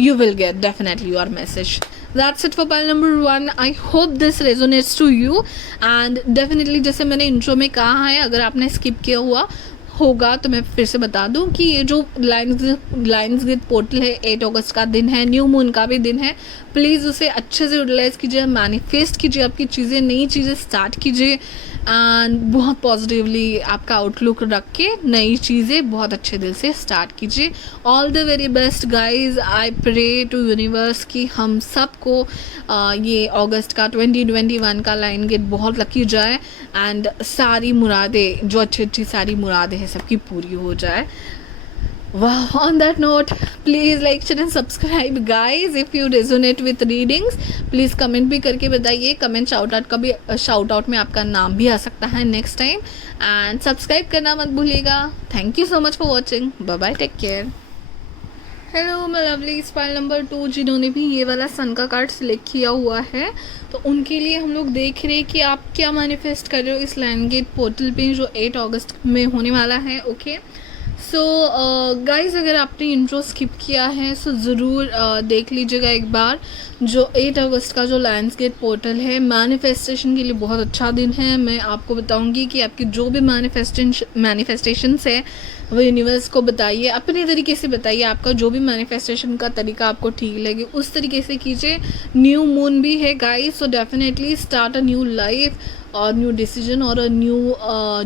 You will get definitely your message. That's it for pile number 1. I hope this resonates to you. And definitely जैसे मैंने intro में कहा है, अगर आपने skip किया हुआ होगा तो मैं फिर से बता दूं कि ये जो लायंस गेट पोर्टल है, 8 अगस्त का दिन है, न्यू मून का भी दिन है. प्लीज़ उसे अच्छे से यूटिलाइज़ कीजिए, मैनिफेस्ट कीजिए, आपकी चीज़ें, नई चीज़ें स्टार्ट कीजिए एंड बहुत पॉजिटिवली आपका आउटलुक रख के नई चीज़ें बहुत अच्छे दिल से स्टार्ट कीजिए। All the very best guys. I pray to universe कि हम सबको ये अगस्त का 2021 का लाइन गेट बहुत लकी जाए एंड सारी मुरादें, जो अच्छी अच्छी सारी मुरादें हैं सबकी पूरी हो जाए। Wow, on that note, please like, share and subscribe guys. If you resonate with readings, please comment भी करके बताइए। कमेंट शाउट आउट का भी, शाउट आउट में आपका नाम भी आ सकता है नेक्स्ट टाइम। एंड सब्सक्राइब करना मत भूलिएगा। Thank you so much for watching. Bye bye, take care. Hello my lovely pile number 2 जिन्होंने भी ये वाला सन का कार्ड सिलेक्ट किया हुआ है, तो उनके लिए हम लोग देख रहे हैं कि आप क्या मैनिफेस्ट कर रहे हो इस लाइन गेट पोर्टल पे जो 8 अगस्त में होने वाला है। ओके सो गाइस, अगर आपने इंट्रो स्किप किया है सो ज़रूर देख लीजिएगा एक बार। जो 8 अगस्त का जो लायंस गेट पोर्टल है, मैनिफेस्टेशन के लिए बहुत अच्छा दिन है। मैं आपको बताऊंगी कि आपकी जो भी मैनिफेस्टेशंस है वो यूनिवर्स को बताइए, अपने तरीके से बताइए। आपका जो भी मैनिफेस्टेशन का तरीका आपको ठीक लगे उस तरीके से कीजिए। न्यू मून भी है guys, so definitely start a new life और न्यू डिसीजन और a new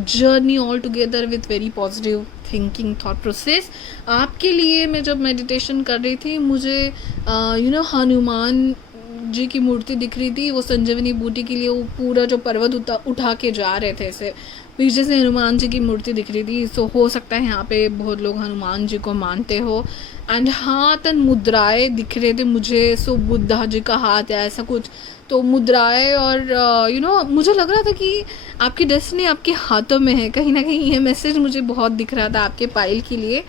journey all together with very positive thinking thought process. आपके लिए मैं जब मेडिटेशन कर रही थी, मुझे हनुमान जी की मूर्ति दिख रही थी। वो संजीवनी बूटी के लिए वो पूरा जो पर्वत उठा के जा रहे थे, ऐसे पीछे से हनुमान जी की मूर्ति दिख रही थी। सो हो सकता है यहाँ पे बहुत लोग हनुमान जी को मानते हो। एंड हाथ एंड मुद्राएं दिख रहे थे मुझे, सो बुद्धा जी का हाथ है ऐसा कुछ, तो मुद्राएं और मुझे लग रहा था कि आपकी डेस्टिनी आपके हाथों में है। कहीं ना कहीं ये मैसेज मुझे बहुत दिख रहा था आपके पाइल के लिए।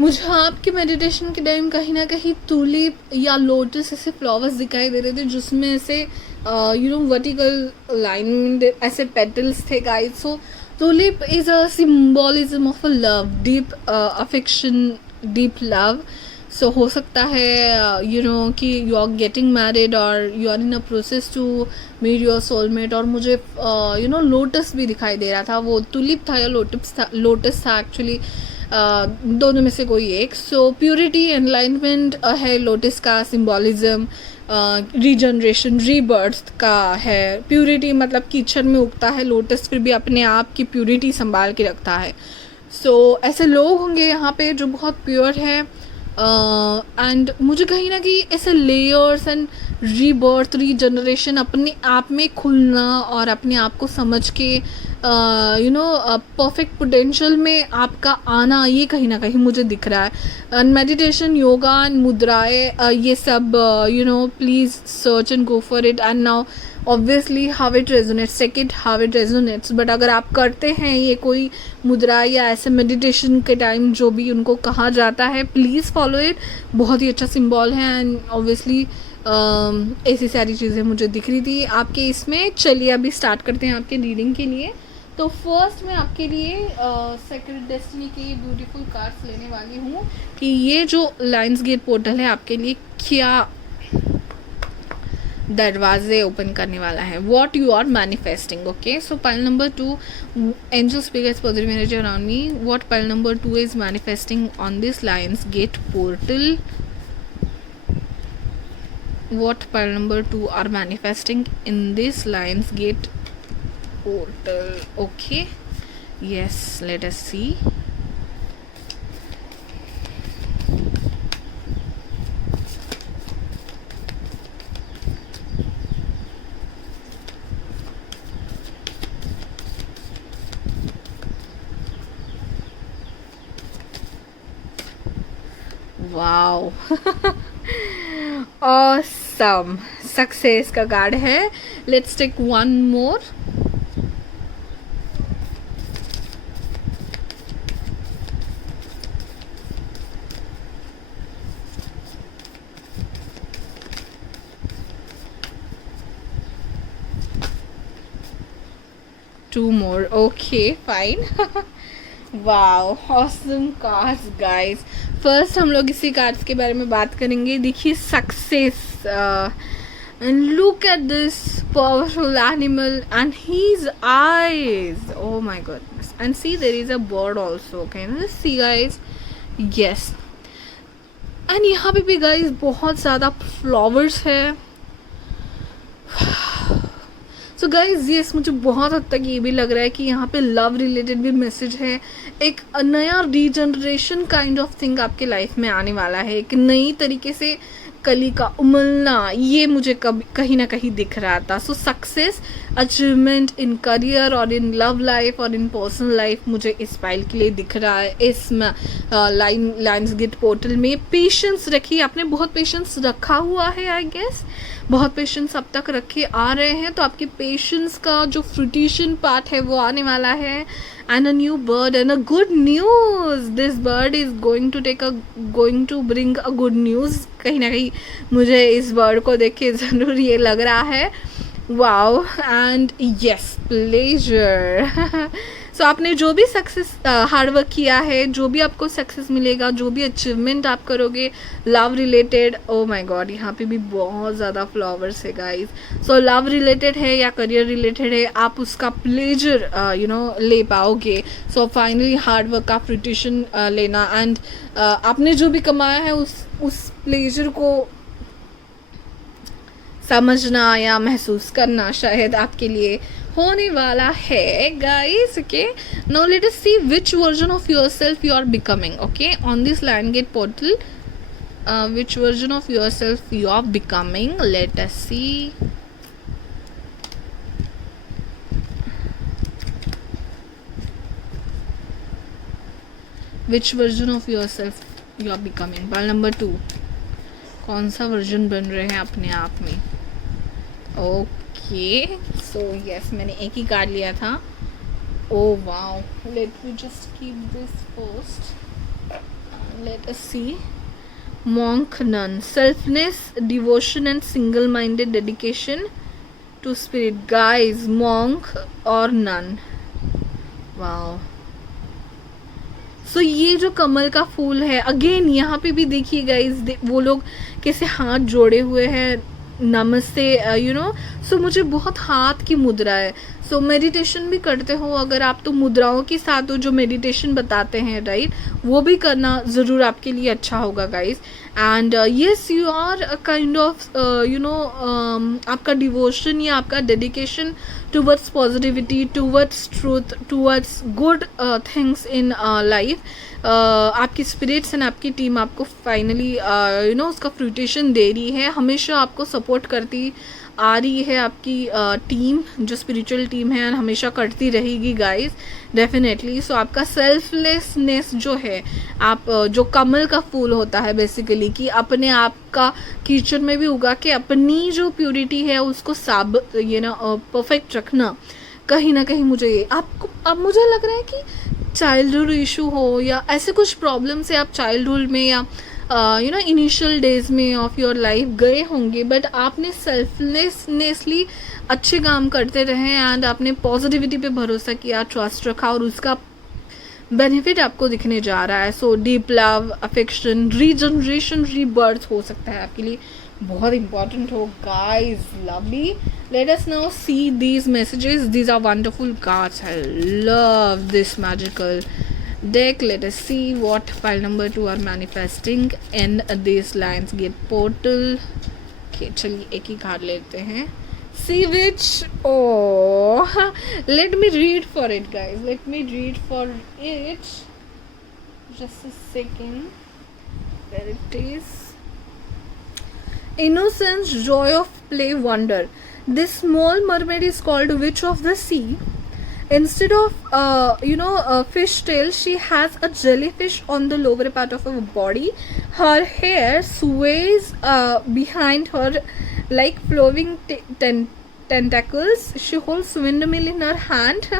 मुझे आपके मेडिटेशन के टाइम कहीं ना कहीं टूलिप या लोटस ऐसे फ्लावर्स दिखाई दे रहे थे, जिसमें ऐसे वर्टिकल लाइन में ऐसे पेटल्स थे guys. So tulip is a symbolism of a love, deep affection, deep love. So हो सकता है कि यू आर गेटिंग मैरिड और you are in a process to meet your soulmate. और मुझे लोटस भी दिखाई दे रहा था। वो टुलिप था या लोटस था एक्चुअली, दोनों में से कोई एक। सो प्योरिटी, एनलाइटमेंट है लोटस का सिम्बॉलिज्म। रीजनरेशन, रीबर्थ का है। प्योरिटी मतलब कीचड़ में उगता है लोटस, फिर भी अपने आप की प्योरिटी संभाल के रखता है। सो ऐसे लोग होंगे यहाँ पे जो बहुत प्योर है। एंड मुझे कहीं ना कहीं ऐसे लेयर्स एंड रीबर्थ, रीजनरेशन, अपने आप में खुलना और अपने आप को समझ के परफेक्ट पोटेंशियल में आपका आना, ये कहीं ना कहीं मुझे दिख रहा है। एंड मेडिटेशन, योगा एंड मुद्राएं, ये सब please search and go for it. And now obviously how it resonates, take it how it resonates. But अगर आप करते हैं ये कोई मुद्रा या ऐसे मेडिटेशन के टाइम जो भी उनको कहा जाता है, प्लीज़ फॉलो इट। बहुत ही अच्छा सिंबल है एंड ऑब्वियसली ऐसी सारी चीज़ें मुझे दिख रही थी आपके इसमें। चलिए अभी स्टार्ट करते हैं आपके रीडिंग के लिए। तो फर्स्ट मैं आपके लिए सेक्रेट डेस्टिनी के ब्यूटीफुल कार्ड्स लेने वाली हूँ कि ये जो लायंस गेट पोर्टल है आपके लिए क्या दरवाजे ओपन करने वाला है, what you are manifesting. Okay so pile number 2, angel speakers positive energy around me. What pile number 2 is manifesting on this Lions gate portal. What pile number 2 are manifesting in this Lions Gate portal? Okay, yes, let us see. Wow. Awesome. Success का card है। Let's take one more. Two more, okay fine. Wow, awesome cards guys. First हम लोग इसी cards के बारे में बात करेंगे। देखिए success, and look at this powerful animal and his eyes, oh my goodness. And see, there is a bird also. Okay, let's see guys. Yes, and यहाँ पे भी गाइस बहुत ज़्यादा फ्लावर्स है. सो गाइज यस, मुझे बहुत हद तक ये भी लग रहा है कि यहाँ पे लव रिलेटेड भी मैसेज है. एक नया रीजनरेशन काइंड ऑफ थिंग आपके लाइफ में आने वाला है. एक नई तरीके से कली का उमलना, ये मुझे कभी कहीं ना कहीं दिख रहा था. सो सक्सेस, अचीवमेंट इन करियर और इन लव लाइफ और इन पर्सनल लाइफ मुझे इस फाइल के लिए दिख रहा है. इस लायंसगेट पोर्टल में पेशेंस रखिए. आपने बहुत पेशेंस रखा हुआ है, आई गेस बहुत पेशेंस अब तक रखे आ रहे हैं. तो आपके पेशेंस का जो फ्रूटिशन पार्ट है वो आने वाला है. And a new bird and a good news. This bird is going to bring a good news. कहीं ना कहीं मुझे इस बर्ड को देख के ज़रूर ये लग रहा है. Wow and yes, pleasure. So आपने जो भी सक्सेस हार्डवर्क किया है, जो भी आपको सक्सेस मिलेगा, जो भी अचीवमेंट आप करोगे love related, oh my God यहाँ पे भी बहुत ज़्यादा फ्लावर्स है गाइस. सो लव रिलेटेड है या करियर रिलेटेड है, आप उसका प्लेजर ले पाओगे. सो फाइनली हार्डवर्क का फ्रूटिशन लेना एंड आपने जो भी कमाया है उस प्लेजर को समझना या महसूस करना शायद आपके लिए होने वाला है guys. Okay, now let us see which version of yourself you are becoming. Okay, on this LionGate portal, which version of yourself you are becoming. Let us see. Which version of yourself you are becoming. Pile number 2, कौन सा version बन रहे हैं अपने आप में. Okay, so yes, मैंने एक ही कार्ड लिया था. O wow, let me just keep this first. Let us see. Monk, nun, selfness, devotion and single minded dedication to spirit. Guys, monk और नन. वाओ. सो ये जो कमल का फूल है, अगेन यहाँ पे भी देखिए गाइज, वो लोग कैसे हाथ जोड़े हुए हैं, नमस्ते सो मुझे बहुत हाथ की मुद्रा है. सो मेडिटेशन भी करते हो अगर आप, तो मुद्राओं के साथ जो मेडिटेशन बताते हैं राइट, वो भी करना ज़रूर आपके लिए अच्छा होगा guys. And yes, you are kind of आपका डिवोशन या आपका dedication towards positivity, towards truth, towards good things in life. आपकी स्पिरिट्स एंड आपकी टीम आपको फाइनली उसका फ्रूटेशन दे रही है. हमेशा आपको सपोर्ट करती आ रही है आपकी टीम, जो स्पिरिचुअल टीम है, हमेशा करती रहेगी गाइस डेफिनेटली. सो आपका सेल्फलेसनेस जो है, आप जो कमल का फूल होता है बेसिकली, कि अपने आप का किचन में भी उगा के अपनी जो प्योरिटी है उसको परफेक्ट रखना. कहीं ना कहीं मुझे आपको अब मुझे लग रहा है कि चाइल्डहुड इशू हो या ऐसे कुछ प्रॉब्लम से आप चाइल्डहुड में या इनिशियल डेज में ऑफ योर लाइफ गए होंगे, बट आपने सेल्फलेसनेसली अच्छे काम करते रहे एंड आपने पॉजिटिविटी पे भरोसा किया, ट्रस्ट रखा और उसका बेनिफिट आपको दिखने जा रहा है. So deep love, affection, regeneration, rebirth हो सकता है आपके लिए बहुत इंपॉर्टेंट हो guys. Lovely. Let us now see these messages. These are wonderful cards. I love this magical deck. Let us see what file number 2 are manifesting in this LionGate portal. Okay, चलिए एक ही card लेते हैं. See which, oh, let me read for it guys, let me read for it. Just a second. There it is. Innocence, joy of play, wonder. This small mermaid is called witch of the sea. Instead of a fish tail, she has a jellyfish on the lower part of her body. Her hair sways behind her like flowing tentacles. She holds windmill in her hand.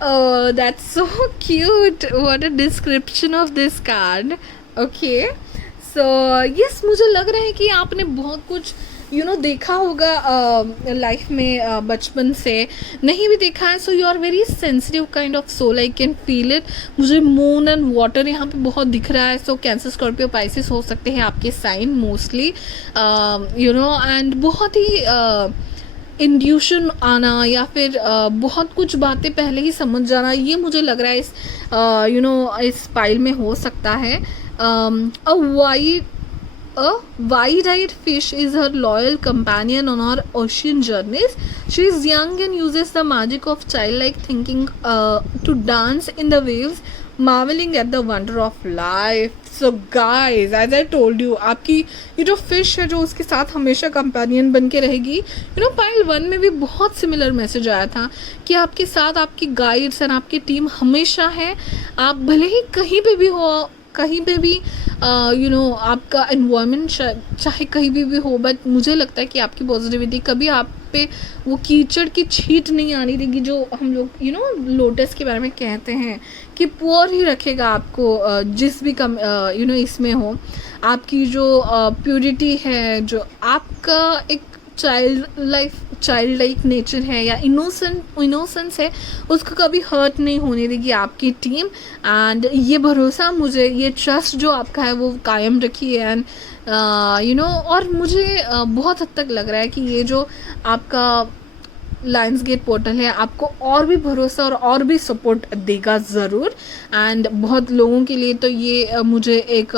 Oh, that's so cute. What a description of this card. Okay, so yes, मुझे लग रहा है कि आपने बहुत कुछ देखा होगा लाइफ में, बचपन से नहीं भी देखा है. So you are very sensitive kind of soul, I can feel it. मुझे मून एंड वाटर यहाँ पे बहुत दिख रहा है. सो कैंसर, स्कॉर्पियो, पाइसिस हो सकते हैं आपके साइन मोस्टली, एंड बहुत ही इंड्यूशन आना या फिर बहुत कुछ बातें पहले ही समझ जाना, ये मुझे लग रहा है इस इस पाइल में हो सकता है. A wide-eyed fish is her loyal companion on her ocean journeys. She is young and uses the magic of childlike thinking to dance in the waves, marveling at the wonder of life. So guys, as I told you, आपकी ये जो fish है जो उसके साथ हमेशा companion बन के रहेगी. पाइल 1 में भी बहुत सिमिलर मैसेज आया था कि आपके साथ आपकी गाइड्स एंड आपकी टीम हमेशा है. आप भले ही कहीं पे भी हो, कहीं पे भी आपका एनवायरनमेंट चाहे कहीं भी हो, बट मुझे लगता है कि आपकी पॉजिटिविटी कभी आप पे वो कीचड़ की छींट नहीं आने देगी, जो हम लोग लोटस के बारे में कहते हैं कि प्योर ही रखेगा आपको. जिस भी कम इसमें हो, आपकी जो प्योरिटी है, जो आपका एक चाइल्ड लाइक नेचर है या इनोसेंस है, उसको कभी हर्ट नहीं होने देगी आपकी टीम. एंड ये भरोसा, मुझे ये ट्रस्ट जो आपका है वो कायम रखिए. एंड और मुझे बहुत हद तक लग रहा है कि ये जो आपका लायंसगेट पोर्टल है आपको और भी भरोसा और भी सपोर्ट देगा ज़रूर. एंड बहुत लोगों के लिए तो ये मुझे एक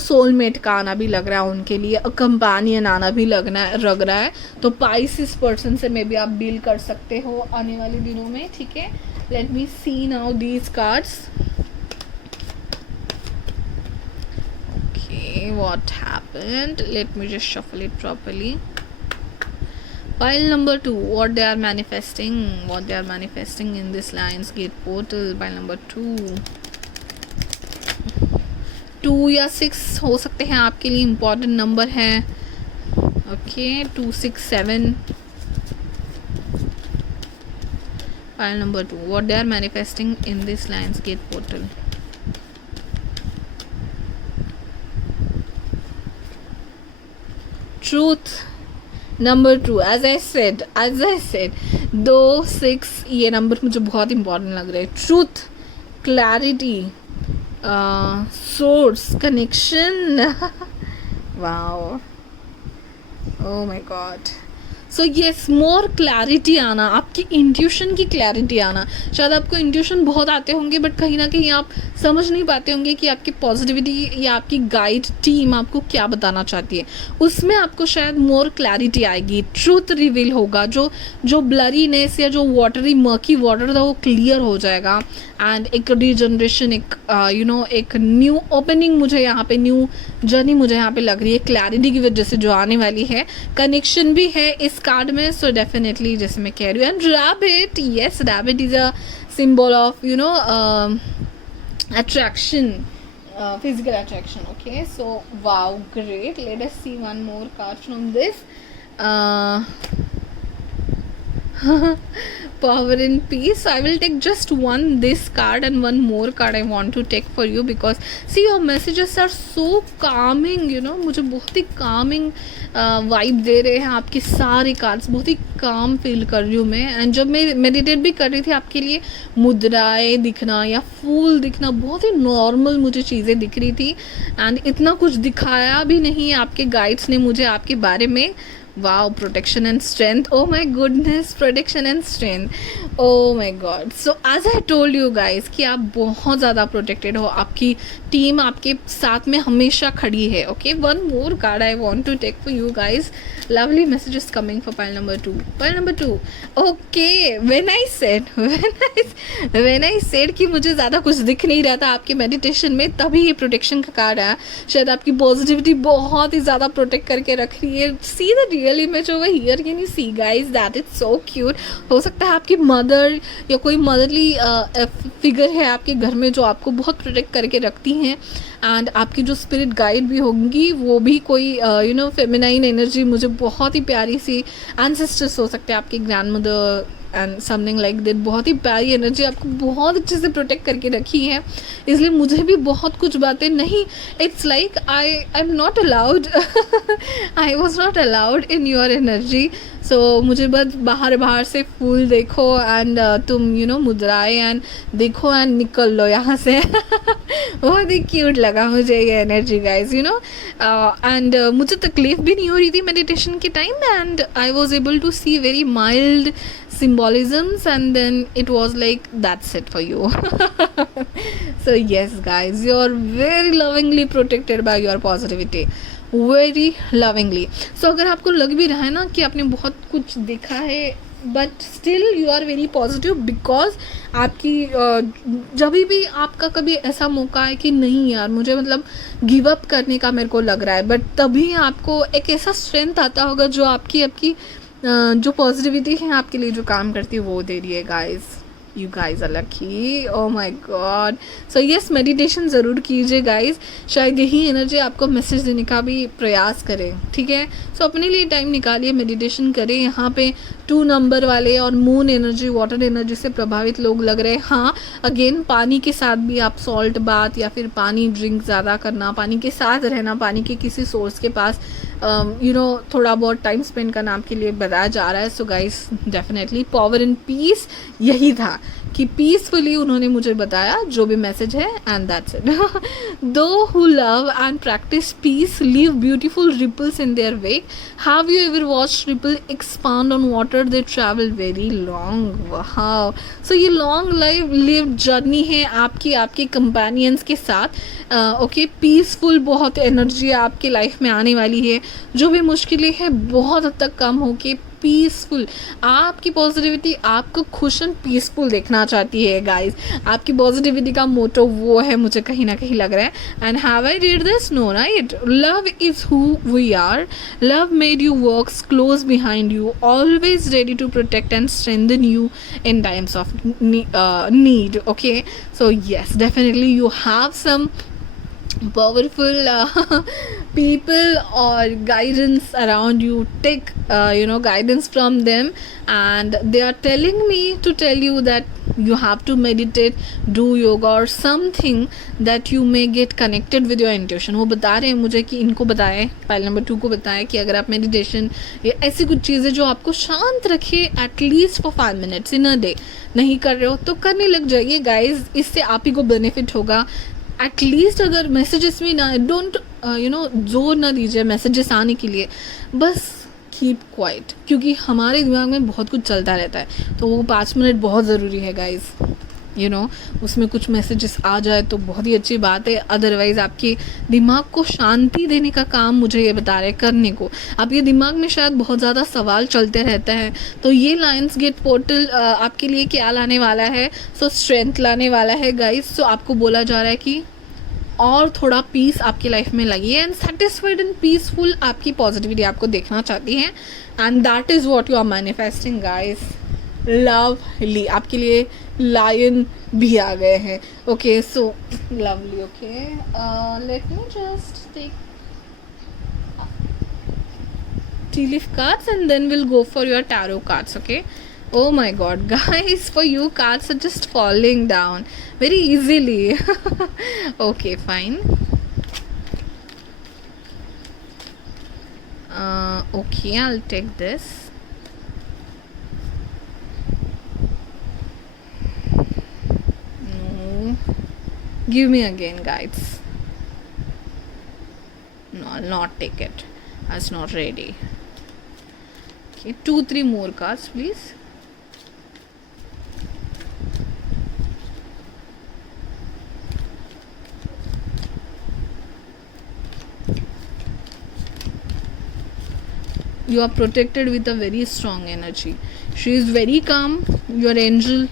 सोलमेट का आना भी लग रहा है, उनके लिए कंपेनियन आना भी लग रहा है. तो पाइसिस पर्सन से मे भी आप डील कर सकते हो आने वाले दिनों में. ठीक है, let me see now these cards. Okay, what happened, let me just shuffle it properly. Pile number 2, what they are manifesting in this Lionsgate portal. Pile number 2 या 6 हो सकते हैं आपके लिए इम्पॉर्टेंट नंबर है. Okay, 2, 6, 7. Pile number 2, what they are manifesting in this Lionsgate portal. Truth. Number 2, as I said 2, 6 ये number मुझे बहुत इम्पॉर्टेंट लग रहा है. Truth, clarity, source, connection. Wow, oh my God. So yes, more clarity आना, आपकी intuition की clarity आना. शायद आपको इंट्यूशन बहुत आते होंगे, बट कहीं ना कहीं आप समझ नहीं पाते होंगे कि आपकी पॉजिटिविटी या आपकी गाइड टीम आपको क्या बताना चाहती है. उसमें आपको शायद मोर क्लैरिटी आएगी, ट्रूथ रिवील होगा. जो ब्लरीनेस या जो वाटरी मर्की वाटर था वो क्लियर हो जाएगा. एंड एक रीजनरेशन, एक न्यू ओपनिंग मुझे यहाँ पे, न्यू जर्नी मुझे यहाँ पे लग रही है क्लैरिटी की वजह से जो आने वाली है. कनेक्शन भी है इस कार्ड में, सो डेफिनेटली जैसे मैं कह रही हूँ. And rabbit, yes, rabbit is a symbol of attraction, physical attraction. Okay, so wow, great. Let us see one more card from this. Power and peace. So I will take just this card and one more card I want to take for you, because see, your messages are so calming. मुझे बहुत ही calming vibe दे रहे हैं आपके सारे cards. बहुत ही काम feel कर रही हूँ मैं. एंड जब मैं मेडिटेट भी कर रही थी आपके लिए, मुद्राएं दिखना या फूल दिखना बहुत ही नॉर्मल मुझे चीज़ें दिख रही थी. एंड इतना कुछ दिखाया भी नहीं आपके गाइड्स ने मुझे आपके बारे में. Wow, protection and strength. Oh my goodness, protection and strength. Oh my god. So as I told you guys कि आप बहुत ज़्यादा प्रोटेक्टेड हो, आपकी टीम आपके साथ में हमेशा खड़ी है. Okay, one more card I want to take for you guys. Lovely messages coming for pile number 2. Okay, when I said कि मुझे ज़्यादा कुछ दिख नहीं रहा था आपके मेडिटेशन में, तभी ये प्रोटेक्शन का कार्ड आया. शायद आपकी पॉजिटिविटी बहुत ही ज़्यादा प्रोटेक्ट करके रख रही है. See the real image over here, can you see guys, that is so cute. हो सकता है आपकी मदर या कोई मदरली फिगर है आपके घर में जो आपको बहुत प्रोटेक्ट करके रखती हैं. एंड आपकी जो स्पिरिट गाइड भी होंगी वो भी कोई फेमिनाइन एनर्जी, मुझे बहुत ही प्यारी सी एंसेस्टर्स हो सकते हैं, आपकी grand mother and something like that. बहुत ही प्यारी एनर्जी आपको बहुत अच्छे से प्रोटेक्ट करके रखी है. इसलिए मुझे भी बहुत कुछ बातें नहीं, it's like I am not allowed, I was not allowed in your energy. So मुझे बस बाहर बाहर से फूल देखो एंड तुम मुद्राएं एंड देखो एंड निकल लो यहाँ से बहुत ही क्यूट लगा मुझे ये एनर्जी गाइज एंड मुझे तकलीफ भी नहीं हो रही थी मेडिटेशन के time and I was able to see very mild symbolisms and then it was like that's it for you. So yes guys, you're very lovingly protected by your positivity, very lovingly. So अगर आपको लग भी रहा है ना कि आपने बहुत कुछ देखा है but still you are very positive because आपकी जब भी आपका कभी ऐसा मौका है कि नहीं यार मुझे मतलब गिव अप करने का मेरे को लग रहा है, बट तभी आपको एक ऐसा स्ट्रेंथ आता होगा जो आपकी जो पॉजिटिविटी है आपके लिए जो काम करती है वो दे रही है guys. You guys are lucky. Oh my god. So yes, meditation ज़रूर कीजिए गाइज. शायद यही एनर्जी आपको मैसेज देने का भी प्रयास करें. ठीक है, सो अपने लिए टाइम निकालिए, मेडिटेशन करें. यहाँ पे 2 नंबर वाले और मून एनर्जी, वाटर एनर्जी से प्रभावित लोग लग रहे हैं. हाँ, अगेन पानी के साथ भी आप सॉल्ट बाथ या फिर पानी ड्रिंक ज़्यादा करना, पानी के साथ रहना, पानी के किसी सोर्स के पास थोड़ा बहुत टाइम स्पेंड करना आपके लिए बताया जा रहा है. So guys definitely power and peace यही था कि पीसफुली उन्होंने मुझे बताया जो भी मैसेज है and that's it. Though who love and practice peace leave beautiful ripples in their wake. Have you ever watch ripple expand on water? They travel very long. Wow. So ये long life live journey है आपके companions के साथ. Okay, peaceful बहुत energy आपकी life में आने वाली है. जो भी मुश्किलें हैं बहुत हद तक कम होके पीसफुल, आपकी पॉजिटिविटी आपको खुश एंड पीसफुल देखना चाहती है गाइस. आपकी पॉजिटिविटी का मोटो वो है, मुझे कहीं ना कहीं लग रहा है. And have I read this? No right. Love is who we are. Love made you works close behind you, always ready to protect and strengthen you in times of need. Okay, so yes, definitely you have some powerful people or guidance around you. Take guidance from them, and they are telling me to tell you that you have to meditate, do yoga or something that you may get connected with your intuition. वो बता रहे हैं मुझे कि इनको बताएं, file number 2 को बताएं कि अगर आप मेडिटेशन या ऐसी कुछ चीज़ें जो आपको शांत रखे at least for 5 minutes in a day नहीं कर रहे हो तो करने लग जाइए गाइज. इससे आप ही को बेनिफिट होगा. एटलीस्ट अगर मैसेजेस भी ना, डोंट जोर ना दीजिए मैसेजेस आने के लिए, बस कीप क्वाइट, क्योंकि हमारे दिमाग में बहुत कुछ चलता रहता है. तो वो 5 मिनट बहुत ज़रूरी है गाइज. उसमें कुछ मैसेजेस आ जाए तो बहुत ही अच्छी बात है. अदरवाइज़ आपके दिमाग को शांति देने का काम मुझे ये बता रहे करने को. आपके दिमाग में शायद बहुत ज़्यादा सवाल चलते रहते हैं, तो ये लायंस गेट पोर्टल आपके लिए क्या लाने वाला है? सो स्ट्रेंथ लाने वाला है गाइज. सो आपको बोला जा रहा है कि और थोड़ा पीस आपकी लाइफ में लाइए एंड सेटिस्फाइड एंड पीसफुल आपकी पॉजिटिविटी आपको देखना चाहती है. And that is what you are manifesting guys. Lovely, आपके लिए लायन भी आ गए हैं. Okay, so lovely. Okay, let me just take tea leaf cards and then we'll go for your tarot cards. Okay. Oh my god guys, for you cards are just falling down very easily. Okay, fine. Okay, I'll take this. No, give me again guys. No, I'll not take it. It's not ready. Okay, 2-3 more cards please. You are protected with a very strong energy. She is very calm. Your angel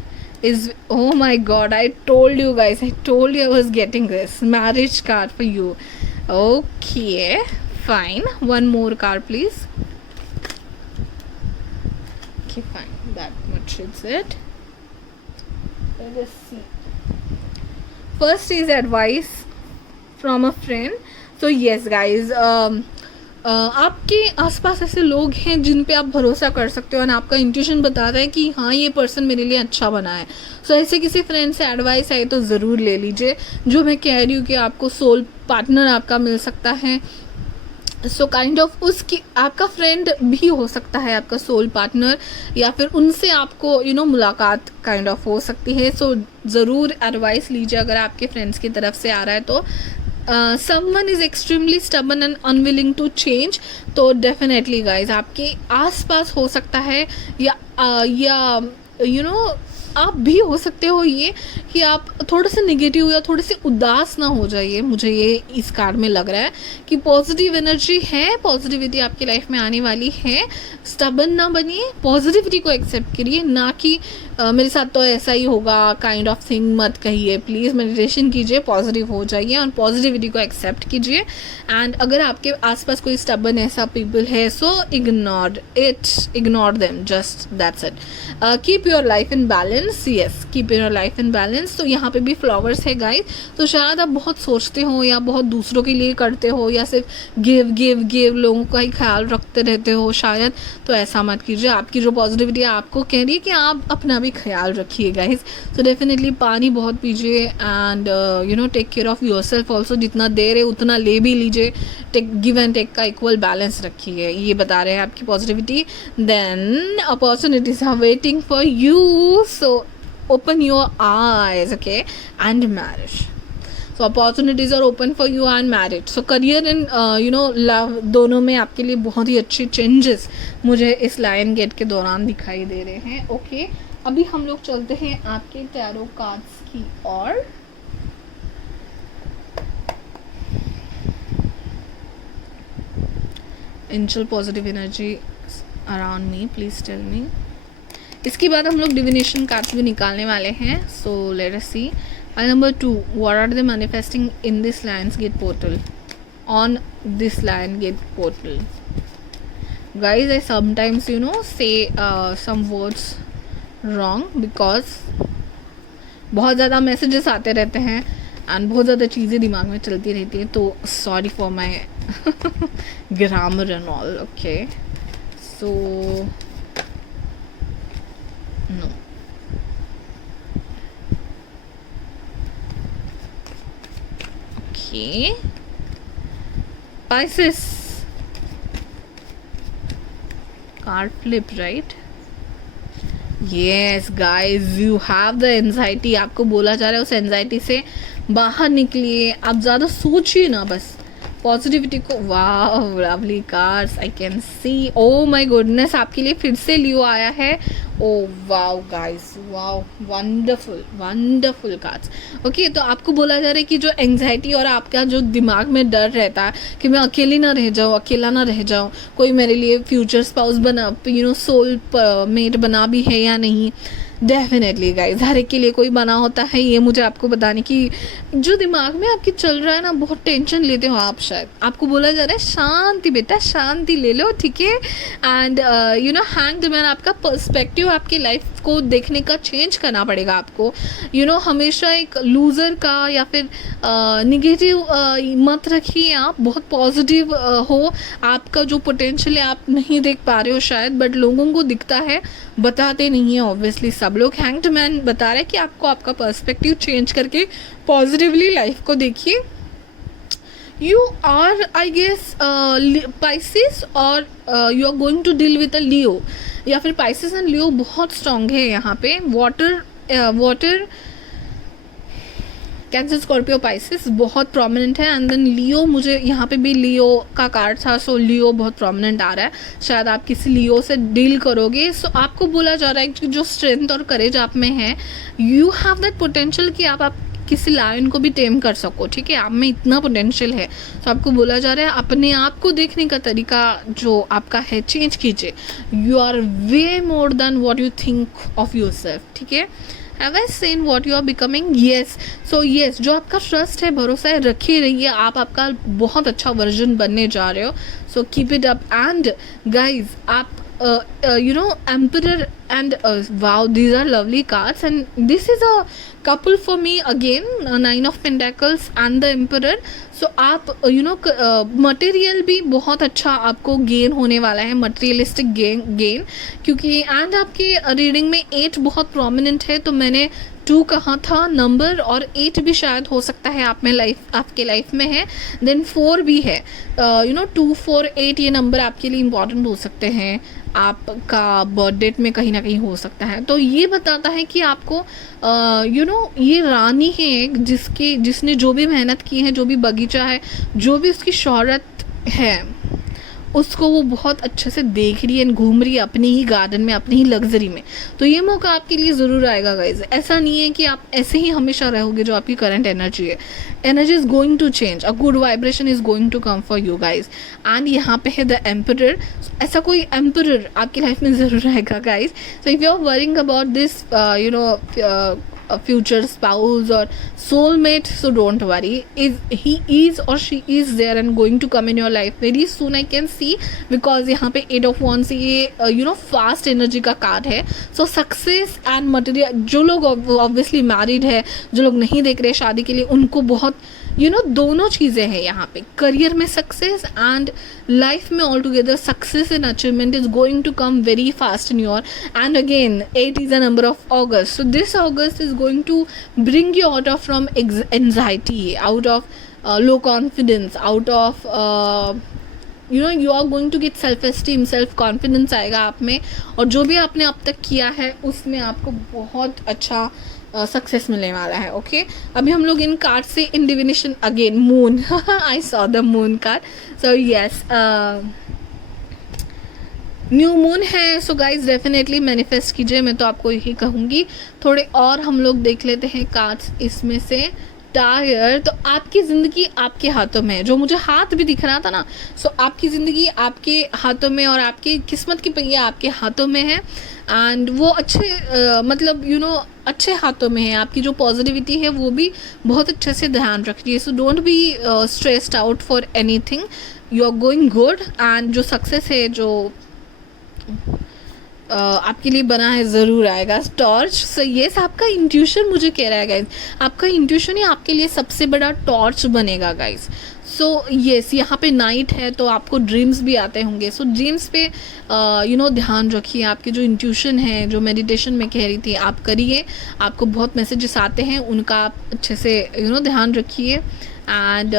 is, oh my god, I told you guys, I told you I was getting this marriage card for you. Okay, fine. One more card please. Okay, fine, that much is it. Let us see. First is advice from a friend. So yes guys, आपके आसपास ऐसे लोग हैं जिन पे आप भरोसा कर सकते हो और आपका इंट्यूशन बताता है कि हाँ ये पर्सन मेरे लिए अच्छा बना है. सो ऐसे किसी फ्रेंड से एडवाइस आए तो ज़रूर ले लीजिए. जो मैं कह रही हूँ कि आपको सोल पार्टनर आपका मिल सकता है. सो काइंड ऑफ उसकी आपका फ्रेंड भी हो सकता है, आपका सोल पार्टनर, या फिर उनसे आपको मुलाकात काइंड ऑफ हो सकती है. सो ज़रूर एडवाइस लीजिए अगर आपके फ्रेंड्स की तरफ से आ रहा है तो. Someone is extremely stubborn and unwilling to change. तो डेफिनेटली गाइज आपके आसपास हो सकता है, या आप भी हो सकते हो ये कि आप थोड़े से नेगेटिव या थोड़े से उदास ना हो जाइए. मुझे ये इस कार्ड में लग रहा है कि पॉजिटिव एनर्जी है, पॉजिटिविटी आपकी लाइफ में आने वाली है. स्टबन ना बनिए, पॉजिटिविटी को एक्सेप्ट करिए, ना कि मेरे साथ तो ऐसा ही होगा काइंड ऑफ थिंग मत कहिए. प्लीज़ मेडिटेशन कीजिए, पॉजिटिव हो जाइए और पॉजिटिविटी को एक्सेप्ट कीजिए. एंड अगर आपके आसपास कोई स्टबन ऐसा पीपल है, so ignore them, just that's it. Keep your life in balance. Yes, keep your life in balance. तो यहाँ पे भी फ्लावर्स है गाइस. तो शायद आप बहुत सोचते हो या बहुत दूसरों के लिए करते हो, या सिर्फ गिव लोगों का ही ख्याल रखते रहते हो शायद. तो ऐसा मत कीजिए. आपकी जो पॉजिटिविटी है आपको कह रही है कि आप अपना भी ख्याल रखिए गाइस. तो डेफिनेटली पानी बहुत पीजिए and take care of yourself also. जितना दे रहे उतना ले भी लीजिए. गिव एंड टेक का इक्वल बैलेंस रखिए, ये बता रहे हैं आपकी positivity. Then opportunities are waiting for you, so open your eyes, okay, and marriage. So opportunities are open for you and marriage. So career and love दोनों में आपके लिए बहुत ही अच्छे चेंजेस मुझे इस लायन गेट के दौरान दिखाई दे रहे हैं. ओके, अभी हम लोग चलते हैं आपके टैरो कार्ड्स की ओर. Angel positive energy around me, please tell me. इसके बाद हम लोग डिविनेशन कार्ड्स भी निकालने वाले हैं. So let us see. Number 2, what are they manifesting in this Lions gate portal, on this lion gate portal. Guys I sometimes say some words wrong because बहुत ज़्यादा मैसेजेस आते रहते हैं एंड बहुत ज़्यादा चीज़ें दिमाग में चलती रहती है. तो sorry for my grammar and all. Okay, so no. Okay. Pisces. Card flip, right? Yes, guys, you have the anxiety. आपको बोला जा रहा है उस एंजाइटी से बाहर निकलिए. आप ज़्यादा सोचिए ना, बस पॉजिटिविटी को. वाह, lovely cards I can C. Oh my goodness, आपके लिए फिर से लियो आया है. Oh wow guys, wow, wonderful cards. Okay, तो आपको बोला जा रहा है कि जो एंजाइटी और आपका जो दिमाग में डर रहता है कि मैं अकेला ना रह जाऊँ, कोई मेरे लिए फ्यूचर स्पाउस बना, सोल मेट बना भी है या नहीं. डेफिनेटली गाइज, हर एक के लिए कोई बना होता है. ये मुझे आपको बताने की जो दिमाग में आपके चल रहा है ना, बहुत टेंशन लेते हो आप. शायद आपको बोला जा रहा है शांति बेटा, शांति ले लो, ठीक है. एंड हैंग्ड मैन, आपका पर्सपेक्टिव आपकी लाइफ को देखने का चेंज करना पड़ेगा आपको. हमेशा एक लूज़र का या फिर निगेटिव मत रखिए. आप बहुत पॉजिटिव हो. आपका जो पोटेंशियल है आप नहीं देख पा रहे हो शायद, बट लोगों को दिखता है, बताते नहीं है ऑब्वियसली सब लोग. हैंग्ड मैन बता रहा है कि आपको आपका पर्सपेक्टिव चेंज करके पॉजिटिवली लाइफ को देखिए. You are I guess Pisces, और you are going to deal with a Leo, या फिर पाइसेस एंड लियो बहुत स्ट्रॉन्ग है यहाँ पे. वाटर कैंसर, स्कॉर्पियो, पाइसेस बहुत प्रोमिनेंट है. एंड देन लियो, मुझे यहाँ पे भी लियो का कार्ड था. सो लियो बहुत प्रोमिनेंट आ रहा है. शायद आप किसी लियो से डील करोगे. सो आपको बोला जा रहा है कि जो स्ट्रेंथ और करेज आप में है, यू हैव दैट पोटेंशियल कि आप किसी लायन को भी टेम कर सको. ठीक है, आप में इतना पोटेंशियल है. तो आपको बोला जा रहा है अपने आप को देखने का तरीका जो आपका है चेंज कीजिए. You are way more than what you think of yourself. ठीक है, have I seen what you are becoming. Yes, so yes, जो आपका ट्रस्ट है, भरोसा है, रखे रहिए. आप आपका बहुत अच्छा वर्जन बनने जा रहे हो. So keep it up. And guys, आप emperor and wow, these are lovely cards, and this is a couple for me again, 9 of Pentacles and the Emperor. So आप मटेरियल भी बहुत अच्छा आपको गेन होने वाला है, मटेरियलिस्टिक गेन, क्योंकि एंड आपके रीडिंग में 8 बहुत प्रोमिनेंट है. तो मैंने 2 कहाँ था नंबर, और 8 भी शायद हो सकता है आपके लाइफ में है, देन 4 भी है। 2 4 8 ये नंबर आपके लिए इम्पॉर्टेंट हो सकते हैं, आपका बर्थ डेट में कहीं ना कहीं हो सकता है। तो ये बताता है कि आपको ये रानी है एक, जिसने जो भी मेहनत की है, जो भी बगीचा है, जो भी उसकी शोहरत है, उसको वो बहुत अच्छे से देख रही है, घूम रही है अपनी ही गार्डन में, अपनी ही लग्जरी में। तो ये मौका आपके लिए ज़रूर आएगा गाइज। ऐसा नहीं है कि आप ऐसे ही हमेशा रहोगे। जो आपकी करंट एनर्जी है, energy is going to change, a good vibration is going to come for you guys. And यहाँ पे है द एम्परर। ऐसा कोई एम्परर आपकी लाइफ में ज़रूर आएगा guys. So if you are worrying about this a future spouse or soulmate, so don't worry, he is or she is there and going to come in your life very soon, I can see, because यहाँ पे 8 of Wands ये fast energy का card है। सो success and material, जो लोग obviously married है, जो लोग नहीं देख रहे शादी के लिए, उनको बहुत दोनों चीज़ें हैं यहाँ पे। करियर में सक्सेस एंड लाइफ में all together success and achievement is going to come very fast in your. And again 8 is a number of August, so this August is going to bring you out of from anxiety, out of low confidence, out of you are going to get self esteem, self confidence आएगा आप में, और जो भी आपने अब तक किया है उसमें आपको बहुत अच्छा सक्सेस मिलने वाला है। ओके, अभी हम लोग इन कार्ड से in divination again moon, I saw the moon card, so yes new moon है। सो गाइज डेफिनेटली मैनिफेस्ट कीजिए, मैं तो आपको यही कहूँगी। थोड़े और हम लोग देख लेते हैं कार्ड्स इसमें से। टायर, तो आपकी ज़िंदगी आपके हाथों में है, जो मुझे हाथ भी दिख रहा था ना, सो आपकी ज़िंदगी आपके हाथों में, और आपकी किस्मत की पहिया आपके हाथों में है। एंड वो अच्छे मतलब अच्छे हाथों में है। आपकी जो पॉजिटिविटी है वो भी बहुत अच्छे से ध्यान रखिए। So don't be stressed out for anything, you are going good. And जो सक्सेस है, जो आपके लिए बना है, ज़रूर आएगा। टॉर्च, सो येस आपका इंट्यूशन मुझे कह रहा है गाइज, आपका इंट्यूशन ही आपके लिए सबसे बड़ा टॉर्च बनेगा गाइज। सो येस यहाँ पे नाइट है, तो आपको ड्रीम्स भी आते होंगे। सो ड्रीम्स पे ध्यान रखिए। आपके जो इंट्यूशन है, जो मेडिटेशन में कह रही थी, आप करिए। आपको बहुत मैसेजेस आते हैं, उनका आप अच्छे से ध्यान रखिए। एंड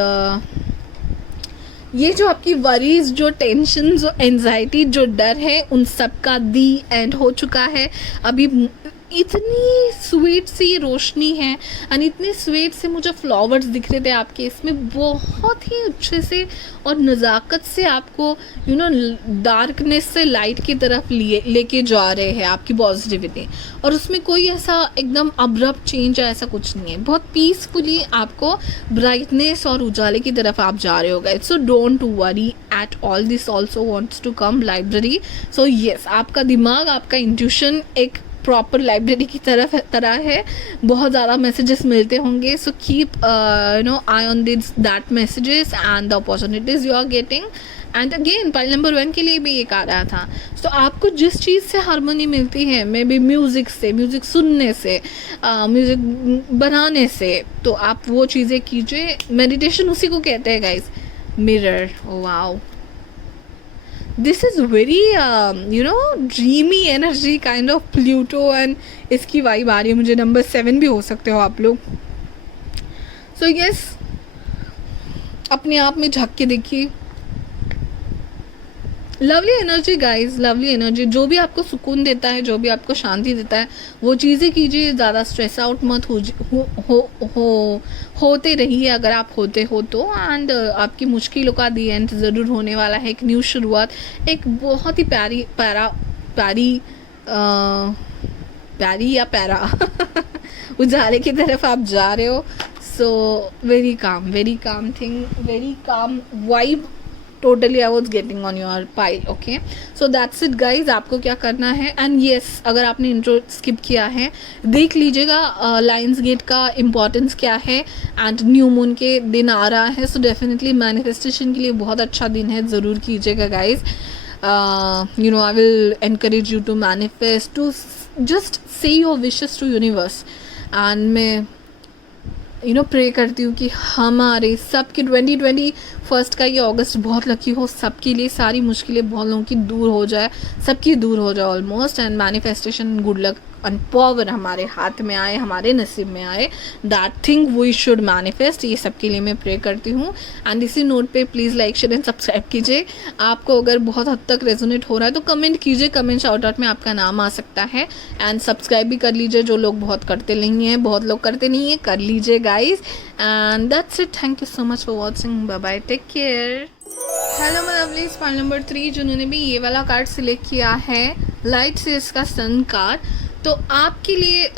ये जो आपकी वरीज, जो टेंशन, जो एंजाइटी, जो डर है, उन सब का दी एंड हो चुका है। अभी इतनी स्वीट सी रोशनी है, एंड इतने स्वीट से मुझे फ्लावर्स दिख रहे थे आपके इसमें, बहुत ही अच्छे से और नज़ाकत से आपको डार्कनेस से लाइट की तरफ लेके जा रहे हैं आपकी पॉजिटिविटी। और उसमें कोई ऐसा एकदम अब्रप्ट चेंज है, ऐसा कुछ नहीं है। बहुत पीसफुली आपको ब्राइटनेस और उजाले की तरफ आप जा रहे हो guys. So don't worry at all, this also wants to come library. So yes आपका दिमाग, आपका इंट्यूशन एक प्रॉपर लाइब्रेरी की तरह है। बहुत ज़्यादा मैसेजेस मिलते होंगे। So keep eye on this that messages and the opportunities you are getting. And again pile number 1 के लिए भी एक आ रहा था। तो आपको जिस चीज़ से हारमोनी मिलती है, मे बी म्यूज़िक से, म्यूज़िक सुनने से, म्यूज़िक बनाने से, तो आप वो चीज़ें कीजिए। मेडिटेशन उसी को कहते हैं guys. Mirror, wow, this is very dreamy energy kind of Pluto, and इसकी वाइब आ रही है मुझे। नंबर 7 भी हो सकते हो आप लोग। सो यस अपने आप में झांक के देखिए। Lovely energy guys, lovely energy. जो भी आपको सुकून देता है, जो भी आपको शांति देता है, वो चीज़ें कीजिए। ज़्यादा स्ट्रेस आउट मत होते रहिए अगर आप होते हो तो। एंड आपकी मुश्किलों का दी एंड ज़रूर होने वाला है। एक न्यू शुरुआत, एक बहुत ही प्यारी या प्यारा उजाले की तरफ आप जा रहे हो। So very calm thing, very calm vibe totally I was getting on your pile. Okay, so that's it guys. आपको क्या करना है, एंड येस अगर आपने इंट्रो स्किप किया है, देख लीजिएगा लायंस गेट का इम्पॉर्टेंस क्या है। एंड न्यू मून के दिन आ रहा है, सो डेफिनेटली मैनिफेस्टेशन के लिए बहुत अच्छा दिन है, ज़रूर कीजिएगा guys. I will encourage you to manifest, to just say your wishes to universe. And मैं प्रे करती हूँ कि हमारे सबके 2021 का ये अगस्त बहुत लकी हो, सबके लिए सारी मुश्किलें बहुत लोगों की दूर हो जाए, सबकी दूर हो जाए almost. And manifestation good luck and power हमारे हाथ में आए, हमारे नसीब में आए, that thing we should manifest. ये सबके लिए मैं प्रे करती हूँ। एंड इसी नोट पे please like share and subscribe कीजिए। आपको अगर बहुत हद तक रेजोनेट हो रहा है तो कमेंट कीजिए, कमेंट शाउट आउट में आपका नाम आ सकता है। एंड सब्सक्राइब भी कर लीजिए, जो लोग बहुत करते नहीं हैं, बहुत लोग करते नहीं हैं, कर लीजिए guys. And that's it, thank you so much for watching, bye bye, take care. Hello my lovelies, file number 3 जिन्होंने भी ये वाला कार्ड सिलेक्ट किया है, लाइट से इसका सन कार्ड, तो आपके लिए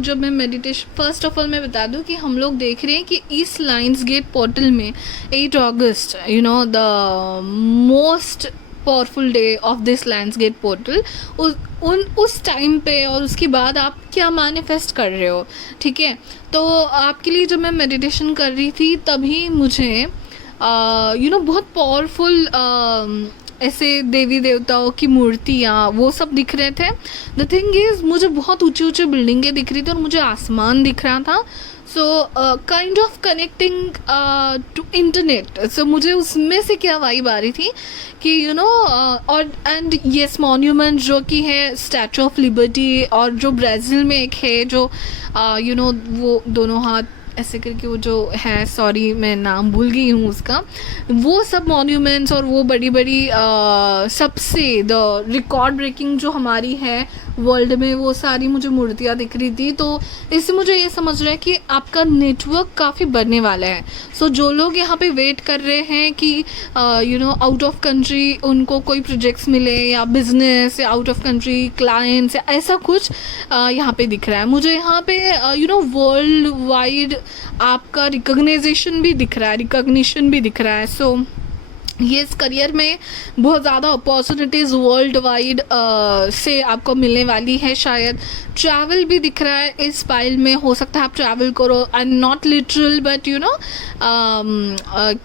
जब मैं मेडिटेशन, फर्स्ट ऑफ ऑल मैं बता दूं कि हम लोग देख रहे हैं कि इस लाइन्स गेट पोर्टल में 8 August the most powerful day of this lions gate portal, उस टाइम पे और उसके बाद आप क्या मैनिफेस्ट कर रहे हो, ठीक है। तो आपके लिए जब मैं मेडिटेशन कर रही थी तभी मुझे बहुत पावरफुल ऐसे देवी देवताओं की मूर्तियाँ वो सब दिख रहे थे। द थिंग इज़, मुझे बहुत ऊंची ऊंची बिल्डिंगें दिख रही थी और मुझे आसमान दिख रहा था। So kind of connecting to internet. So मुझे उसमें से क्या वाइब आ रही थी कि और एंड येस मॉन्यूमेंट जो कि है स्टैचू ऑफ लिबर्टी, और जो ब्राज़ील में एक है जो वो दोनों हाथ ऐसे करके वो जो है, सॉरी मैं नाम भूल गई हूँ उसका, वो सब मॉन्यूमेंट्स और वो बड़ी बड़ी सबसे द रिकॉर्ड ब्रेकिंग जो हमारी है वर्ल्ड में, वो सारी मुझे मूर्तियाँ दिख रही थी। तो इससे मुझे ये समझ रहा है कि आपका नेटवर्क काफ़ी बढ़ने वाला है। सो जो लोग यहाँ पे वेट कर रहे हैं कि आउट ऑफ कंट्री उनको कोई प्रोजेक्ट्स मिले या बिजनेस या आउट ऑफ कंट्री क्लाइंट्स या ऐसा कुछ यहाँ पे दिख रहा है मुझे। यहाँ पे वर्ल्ड वाइड आपका रिकॉग्नाइजेशन भी दिख रहा है, रिकॉग्निशन भी दिख रहा है। सो ये इस करियर में बहुत ज़्यादा अपॉर्चुनिटीज़ वर्ल्ड वाइड से आपको मिलने वाली है। शायद ट्रैवल भी दिख रहा है इस फाइल में, हो सकता है आप ट्रैवल करो, एंड नॉट लिटरल बट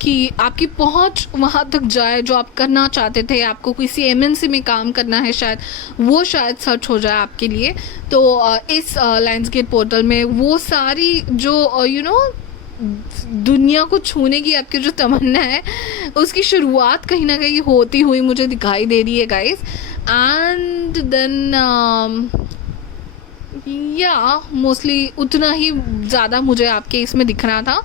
कि आपकी पहुंच वहाँ तक जाए जो आप करना चाहते थे। आपको किसी MNC में काम करना है, शायद वो शायद सच हो जाए आपके लिए। तो इस लाइन्स गेट पोर्टल में वो सारी जो दुनिया को छूने की आपकी जो तमन्ना है, उसकी शुरुआत कहीं ना कहीं होती हुई मुझे दिखाई दे रही है गाइस। एंड देन मोस्टली उतना ही ज़्यादा मुझे आपके इसमें दिख रहा था।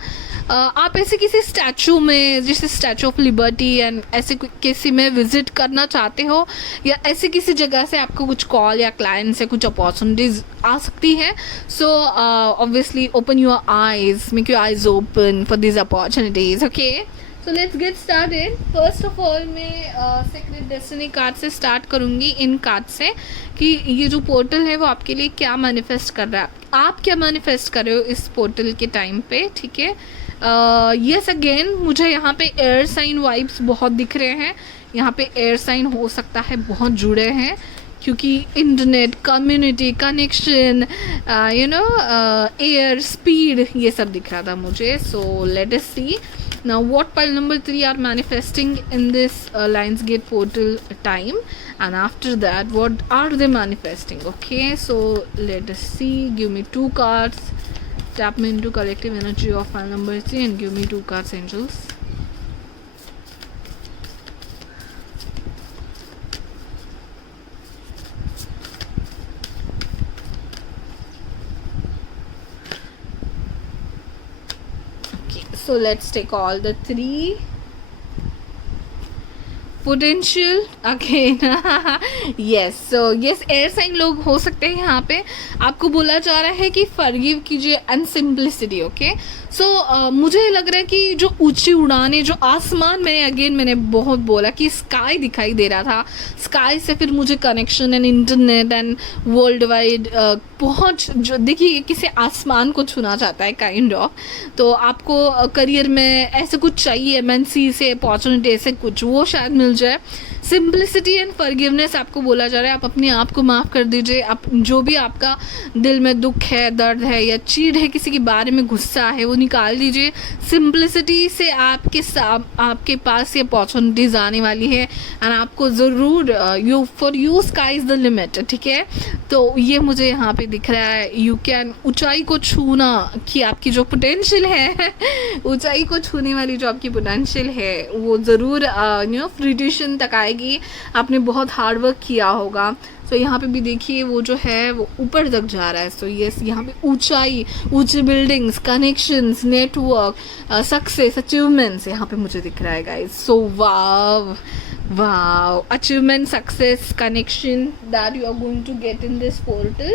आप ऐसे किसी स्टैचू में, जैसे स्टैचू ऑफ लिबर्टी एंड ऐसे किसी में विजिट करना चाहते हो, या ऐसे किसी जगह से आपको कुछ कॉल या क्लाइंट से कुछ अपॉर्चुनिटीज़ आ सकती है। So obviously open your eyes, make your eyes open for this opportunities. Okay, so let's get started. First of all मैं सीक्रेट डेस्टिनी कार्ड से स्टार्ट करूँगी, इन कार्ड से, कि ये जो पोर्टल है वो आपके लिए क्या मैनिफेस्ट कर रहा है, आप क्या मैनिफेस्ट कर रहे हो इस पोर्टल के टाइम पे, ठीक है। यस अगेन मुझे यहाँ पे एयर साइन वाइब्स बहुत दिख रहे हैं। यहाँ पे एयर साइन हो सकता है बहुत जुड़े हैं, क्योंकि internet, community, connection, air, speed, ये सब दिख रहा था मुझे। So let us see now what pile number 3 are manifesting in this Lions Gate portal time, and after that what are they manifesting. Okay, so let us see. Give me 2 cards, tap me into collective energy of pile number 3 and give me 2 cards, angels. So let's take all the 3. Potential again yes. So yes, air sign लोग हो सकते हैं। यहाँ पे आपको बोला जा रहा है कि फॉरगिव कीजिए एंड सिंपलिसिटी। ओके, सो मुझे लग रहा है कि जो ऊंची उड़ानें, जो आसमान, मैंने बहुत बोला कि स्काई दिखाई दे रहा था, स्काई से फिर मुझे connection and internet and world wide पहुँच, जो देखिए किसी आसमान को छूना चाहता है काइंड ऑफ, तो आपको करियर में ऐसे कुछ चाहिए, MNC से अपॉर्चुनिटी, ऐसे कुछ वो शायद मिल जाए। सिंप्लिसिटी एंड फॉरगिवनेस आपको बोला जा रहा है, आप अपने आप को माफ़ कर दीजिए। आप जो भी आपका दिल में दुख है, दर्द है या चीड़ है, किसी के बारे में गुस्सा है, वो निकाल दीजिए। सिंप्लिसिटी से आपके पास ये अपॉर्चुनिटीज़ आने वाली है एंड आपको ज़रूर for you sky is the limit, ठीक है। तो ये मुझे यहाँ पे दिख रहा है, यू कैन ऊंचाई को छूना, कि आपकी जो पोटेंशियल है ऊंचाई को छूने वाली जो आपकी पोटेंशियल है वो ज़रूर फ्रूटिशन तक आएगी, आपने बहुत हार्ड वर्क किया होगा। सो यहाँ पे भी देखिए वो जो है वो ऊपर तक जा रहा है। सो यस, यहाँ पे ऊंचाई, ऊंचे buildings, connections, network, success, achievements यहाँ पे मुझे दिख रहा है guys. So wow wow, achievement, success, connection that you are going to get in this portal.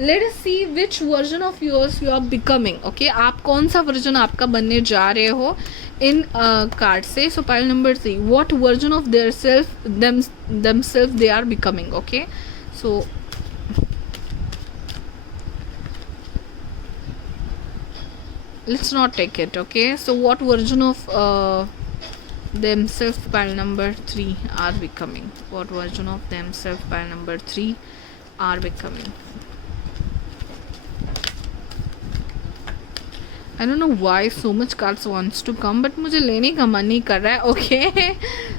Let us see which version of yours you are becoming. Okay, आप कौन सा version आपका बनने जा रहे हो इन कार्ड से। सो pile number 3, what version of their self themselves they are becoming. Okay, so let's not take it. Okay, so what version of themselves pile number 3 are becoming? What version of themselves pile number 3 are becoming? I don't know why so much cards wants to come, but मुझे लेने का मन नहीं कर रहा है. Okay,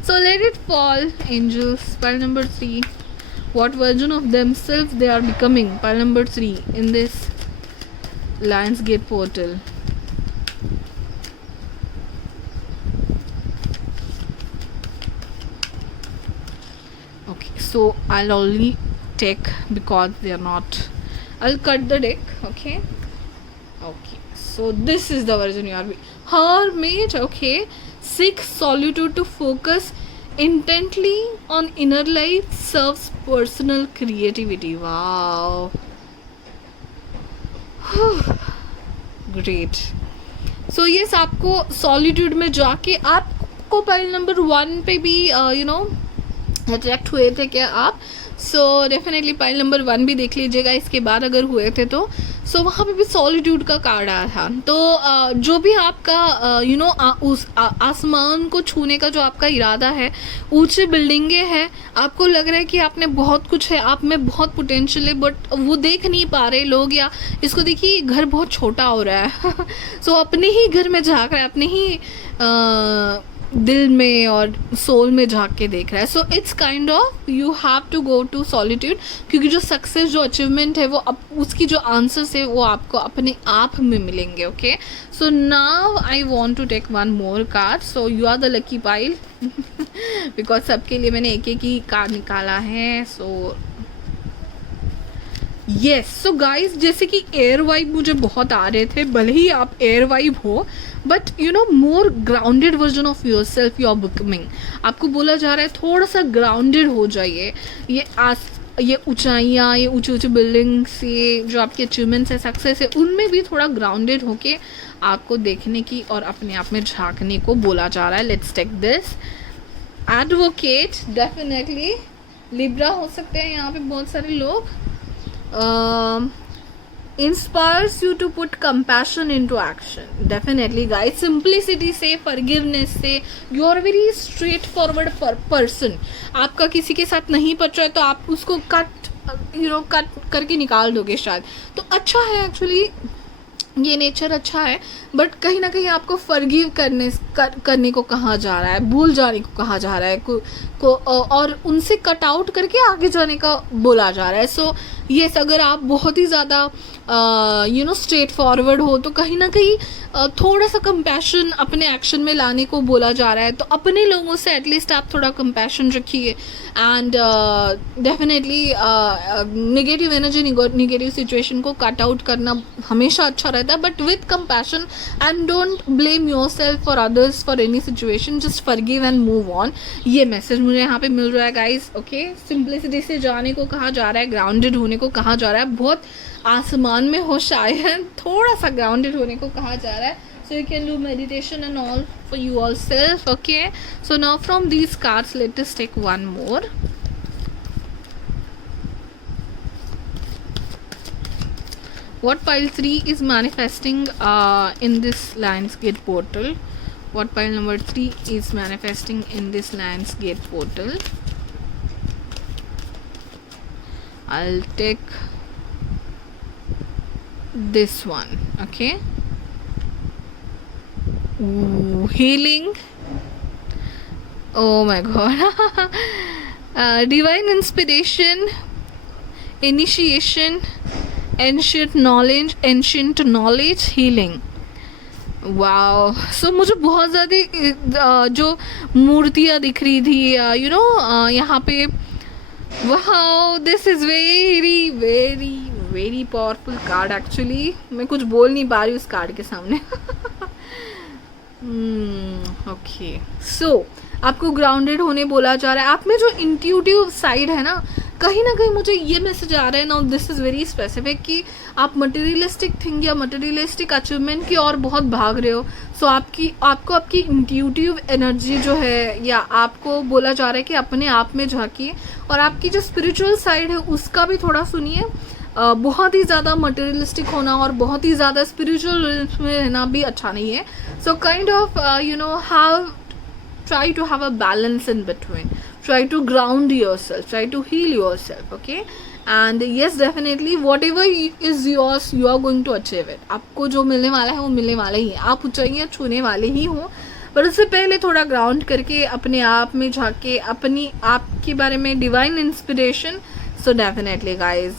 so let it fall. Angels, pile number 3. What version of themselves they are becoming? Pile number 3 in this Lionsgate portal. Okay, so I'll only take because they are not. I'll cut the deck. Okay. Okay. So this is the version you are Hermit. Okay, 6 solitude to focus intently on inner life, serves personal creativity. Wow. Great. So yes, आपको solitude में जाके आपको pile number 1 पे भी attract हुए थे क्या आप? सो डेफिनेटली पाइल नंबर 1 भी देख लीजिएगा इसके बाद अगर हुए थे तो। सो वहाँ पे भी सॉलिट्यूड का कार्ड आया था। तो जो भी आपका उस आसमान को छूने का जो आपका इरादा है, ऊंची बिल्डिंगें हैं, आपको लग रहा है कि आपने बहुत कुछ है, आप में बहुत पोटेंशियल है, बट वो देख नहीं पा रहे लोग, या इसको देखिए घर बहुत छोटा हो रहा है। सो अपने ही घर में झाँक रहा है, अपने ही दिल में और सोल में झाँक के देख रहा है। So it's kind of you have to go to solitude, क्योंकि जो सक्सेस, जो अचीवमेंट है, वो उसकी जो आंसर्स है वो आपको अपने आप में मिलेंगे। Okay, so now I want to take one more card. So you are the lucky pile because सबके लिए मैंने एक एक ही कार्ड निकाला है। सो येस, सो गाइज, जैसे कि एयर वाइब मुझे बहुत आ रहे थे, भले ही आप एयर वाइब हो, but more grounded version of yourself you are becoming. आपको बोला जा रहा है थोड़ा सा ग्राउंडेड हो जाइए। ये ऊंचाइयाँ, ये ऊंची ऊंची बिल्डिंग्स, ये जो आपके अचीवमेंट्स है, सक्सेस है, उनमें भी थोड़ा ग्राउंडेड होके आपको देखने की और अपने आप में झांकने को बोला जा रहा है। Let's take this. Advocate, definitely Libra हो सकते हैं यहाँ पे बहुत सारे लोग। inspires you to put compassion into action. Definitely guys, simplicity से, forgiveness से, you are very straightforward person. आपका किसी के साथ नहीं पच रहा है तो आप उसको कट करके निकाल दोगे शायद। तो अच्छा है एक्चुअली, ये नेचर अच्छा है, बट कहीं ना कहीं आपको फॉरगिव करने को कहा जा रहा है, भूल जाने को कहा जा रहा है और उनसे कट आउट करके आगे जाने का बोला जा रहा है। सो यस, अगर आप बहुत ही ज़्यादा स्ट्रेट फॉरवर्ड हो तो कहीं ना कहीं थोड़ा सा कंपैशन अपने एक्शन में लाने को बोला जा रहा है। तो अपने लोगों से एटलीस्ट आप थोड़ा कंपैशन रखिए and definitely negative energy, negative situation को कट आउट करना हमेशा अच्छा रहता है, but with compassion and don't blame your self for others for any situation, just forgive and move on. ये मैसेज मुझे यहाँ पे मिल रहा है गाइज। ओके, सिंप्लिसिटी से जाने को कहा जा रहा है, ग्राउंडेड होने को कहा जा रहा है, बहुत आसमान में हो शायद, थोड़ा सा ग्राउंडेड होने को कहा जा रहा है। So you can do meditation and all for yourself. Okay, so now from these cards let us take one more. What pile 3 is manifesting in this Lionsgate portal? What pile number 3 is manifesting in this Lionsgate portal? I'll take this one. Okay. Ooh, healing. Oh my god. Divine inspiration, initiation, ancient knowledge, healing. Wow, so मुझे बहुत ज़्यादा जो मूर्तियाँ दिख रही थी you know यहाँ पे, wow this is very very very powerful card actually, मैं कुछ बोल नहीं पा रही उस कार्ड के सामने। ओके, सो आपको ग्राउंडेड होने बोला जा रहा है। आप में जो इंट्यूटिव साइड है ना कहीं मुझे ये मैसेज आ रहा है ना, दिस इज़ वेरी स्पेसिफिक, कि आप मटेरियलिस्टिक थिंग या मटेरियलिस्टिक अचीवमेंट की ओर बहुत भाग रहे हो। सो आपकी इंट्यूटिव एनर्जी जो है, या आपको बोला जा रहा है कि अपने आप में झांकिए, और आपकी जो स्पिरिचुअल साइड है उसका भी थोड़ा सुनिए। बहुत ही ज़्यादा मटेरियलिस्टिक होना और बहुत ही ज़्यादा स्पिरिचुअल में रहना भी अच्छा नहीं है। So kind of you know have try to have a balance in between, try to ground yourself, try to heal yourself, okay? And yes, definitely whatever is yours you are going to achieve it. आपको जो मिलने वाला है वो मिलने वाला ही है, आप ऊंचाइयाँ छूने वाले ही हो, पर उससे पहले थोड़ा ग्राउंड करके अपने आप में झाके अपनी आप के बारे में डिवाइन इंस्पिरेशन। सो definitely guys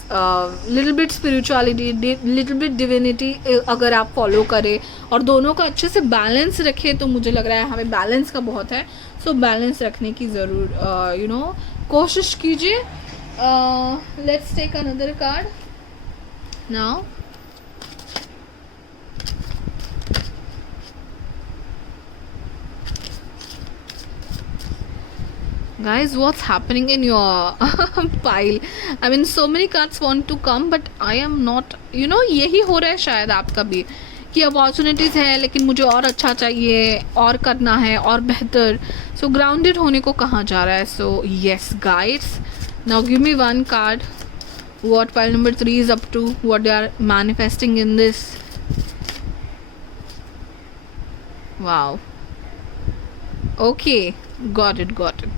little bit spirituality, little bit divinity अगर आप फॉलो करें और दोनों का अच्छे से बैलेंस रखें, तो मुझे लग रहा है हमें बैलेंस का बहुत है। सो बैलेंस रखने की ज़रूर यू नो कोशिश कीजिए। Let's take another card now. Guys, what's happening in your pile? I mean, so many cards want to come, but I am not, you know, यही हो रहा है शायद आपका भी, कि अपॉर्चुनिटीज़ है लेकिन मुझे और अच्छा चाहिए, और करना है, और बेहतर। सो ग्राउंडेड होने को कहाँ जा रहा है? So yes guides, now give me one card, what pile number 3 is up to, what they are manifesting in this. Wow, okay, got it.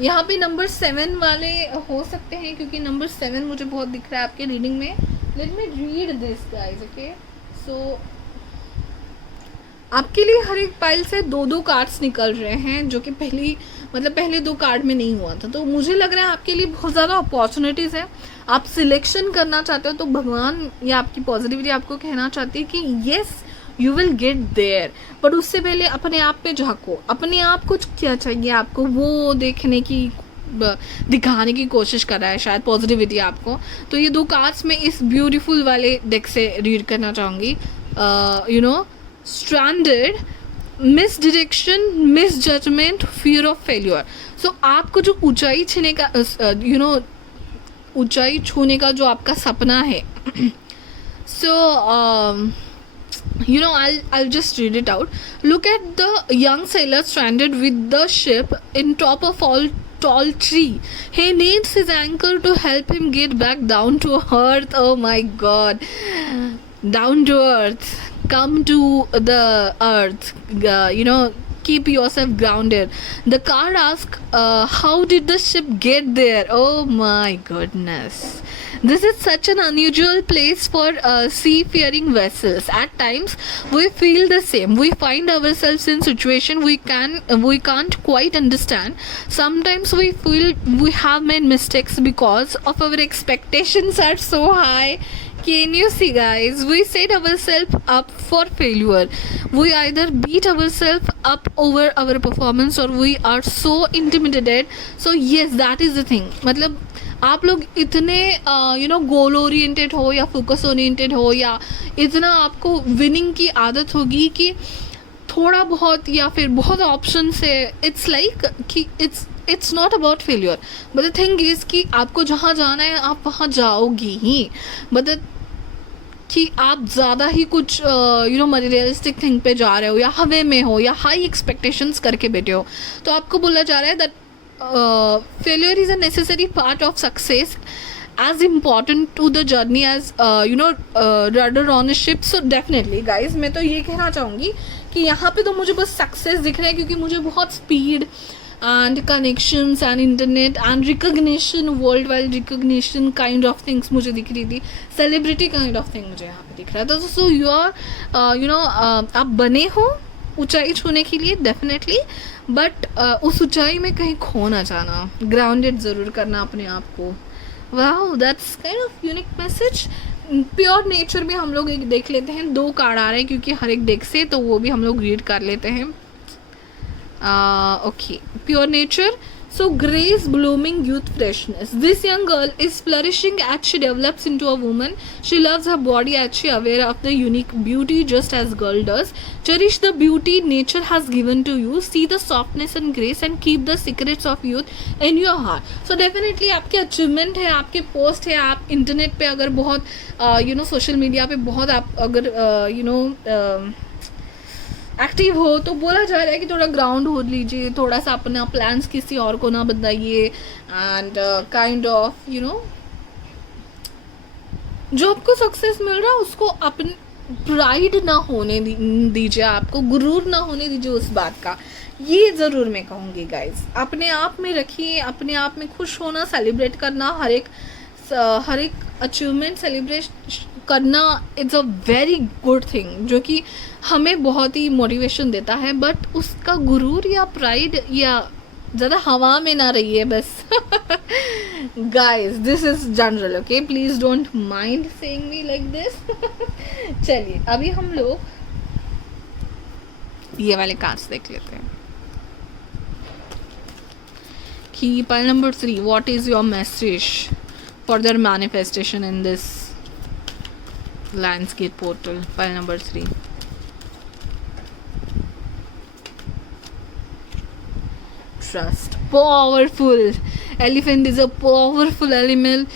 यहाँ पे नंबर 7 वाले हो सकते हैं, क्योंकि नंबर 7 मुझे बहुत दिख रहा है आपके रीडिंग में। Let me read this guys, okay? So आपके लिए हर एक पाइल से 2 कार्ड्स निकल रहे हैं, जो कि पहले 2 कार्ड में नहीं हुआ था। तो मुझे लग रहा है आपके लिए बहुत ज़्यादा अपॉर्चुनिटीज़ है। आप सिलेक्शन करना चाहते हो तो भगवान या आपकी पॉजिटिविटी आपको कहना चाहती है कि yes you will get there, but उससे पहले अपने आप पे झांको, अपने आप को क्या चाहिए आपको वो देखने की, दिखाने की कोशिश कर रहा है शायद पॉजिटिविटी आपको। तो ये 2 कार्ड्स में इस ब्यूटीफुल वाले डेक से रीड करना चाहूँगी। You know stranded, misdirection, misjudgement, fear of failure. So आपको जो ऊंचाई छूने का ऊंचाई छूने का जो आपका सपना है, सो you know, I'll just read it out. Look at the young sailor stranded with the ship in top of all tall tree. He needs his anchor to help him get back down to earth. Oh my god, down to earth, come to the earth, you know, keep yourself grounded. The card asks how did the ship get there? Oh my goodness, this is such an unusual place for seafaring vessels. At times we feel the same, we find ourselves in situation we can't quite understand. Sometimes we feel we have made mistakes because of our expectations are so high. Can you see guys, we set ourselves up for failure. We either beat ourselves up over our performance or we are so intimidated. So yes, that is the thing. मतलब आप लोग इतने you know goal oriented हो या focus oriented हो, या इतना आपको विनिंग की आदत होगी कि थोड़ा बहुत या फिर बहुत ऑप्शन से इट्स लाइक कि it's not about failure, but the thing is कि आपको जहाँ जाना है आप वहाँ जाओगी ही, बट कि आप ज़्यादा ही कुछ यू नो मटेरियलिस्टिक थिंग पे जा रहे हो, या हवे में हो, या हाई एक्सपेक्टेशंस करके बैठे हो, तो आपको बोला जा रहा है that failure is a necessary part of success, as important to the journey as you know rudder on a ship. So definitely guys, मैं तो ये कहना चाहूँगी कि यहाँ पे तो मुझे बस सक्सेस दिख रहा है, क्योंकि मुझे बहुत speed and connections and internet and recognition, world wide recognition kind of things मुझे दिख रही थी, सेलिब्रिटी काइंड ऑफ थिंग मुझे यहाँ पे दिख रहा था। तो so you are you know आप बने हो ऊंचाई छूने के लिए डेफिनेटली, बट उस ऊंचाई में कहीं खो ना जाना, ग्राउंडेड ज़रूर करना अपने आप को। Wow, that's kind of unique message. Pure nature में हम लोग एक देख लेते हैं, 2 कार्ड आ रहे हैं क्योंकि हर एक डेक से, तो वो भी हम लोग रीड कर लेते हैं. Okay, pure nature. So grace, blooming youth, freshness. This young girl is flourishing as she develops into a woman. She loves her body as she aware of the unique beauty just as girl does. Cherish the beauty nature has given to you. See the softness and grace and keep the secrets of youth in your heart. So definitely आपके achievement है, आपके post है, आप internet पे अगर बहुत social media पे बहुत आप अगर एक्टिव हो, तो बोला जा रहा है कि थोड़ा ग्राउंड हो लीजिए, थोड़ा सा अपना प्लान्स किसी और को ना बताइए, एंड काइंड ऑफ जो आपको सक्सेस मिल रहा है उसको अपने प्राइड ना होने दीजिए, आपको गुरूर ना होने दीजिए उस बात का. ये ज़रूर मैं कहूँगी गाइज, अपने आप में रखिए, अपने आप में खुश होना, सेलिब्रेट करना, हर एक अचीवमेंट सेलिब्रेट करना, it's a very good thing जो कि हमें बहुत ही मोटिवेशन देता है. बट उसका गुरूर या प्राइड या ज़्यादा हवा में ना रहिए बस. Guys this is general, okay, please don't mind saying me like this. चलिए अभी हम लोग ये वाले कार्ड्स देख लेते हैं कि pile number 3, what is your message for their manifestation in this Lionsgate portal. Pile number 3. Trust. Powerful. Elephant is a powerful animal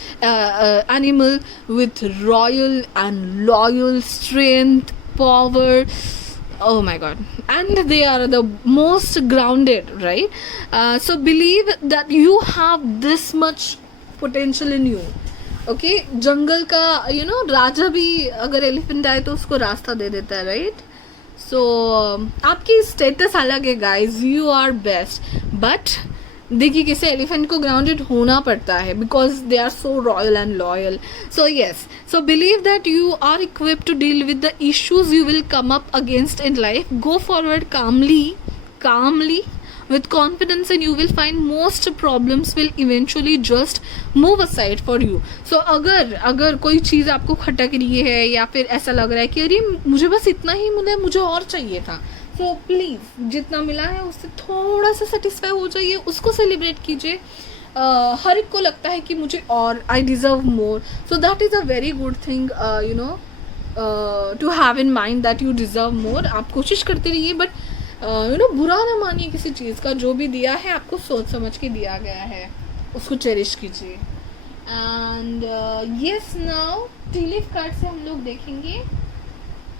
with royal and loyal strength, power. Oh my god. And they are the most grounded, right? So believe that you have this much potential in you. Okay, जंगल का राजा भी अगर elephant आए तो उसको रास्ता दे देता है, राइट? सो आपकी स्टेटस अलग है guys, you are best. But देखिए किसी एलिफेंट को ग्राउंडेड होना पड़ता है because they are so royal and loyal. So yes, so believe that you are equipped to deal with the issues you will come up against in life. Go forward calmly with confidence and you will find most problems will eventually just move aside for you. So अगर कोई चीज़ आपको खटक रही है या फिर ऐसा लग रहा है कि अरे मुझे बस इतना ही मिला, मुझे और चाहिए था, तो प्लीज़ जितना मिला है उससे थोड़ा सा सेटिस्फाई हो जाइए, उसको सेलिब्रेट कीजिए. हर एक को लगता है कि मुझे और I deserve more. So that is a very good thing to have in mind that you deserve more. आप कोशिश करते रहिए, बट बुरा ना मानिए किसी चीज़ का. जो भी दिया है आपको सोच समझ के दिया गया है, उसको चेरिश कीजिए. And yes, now tea leaf card से हम लोग देखेंगे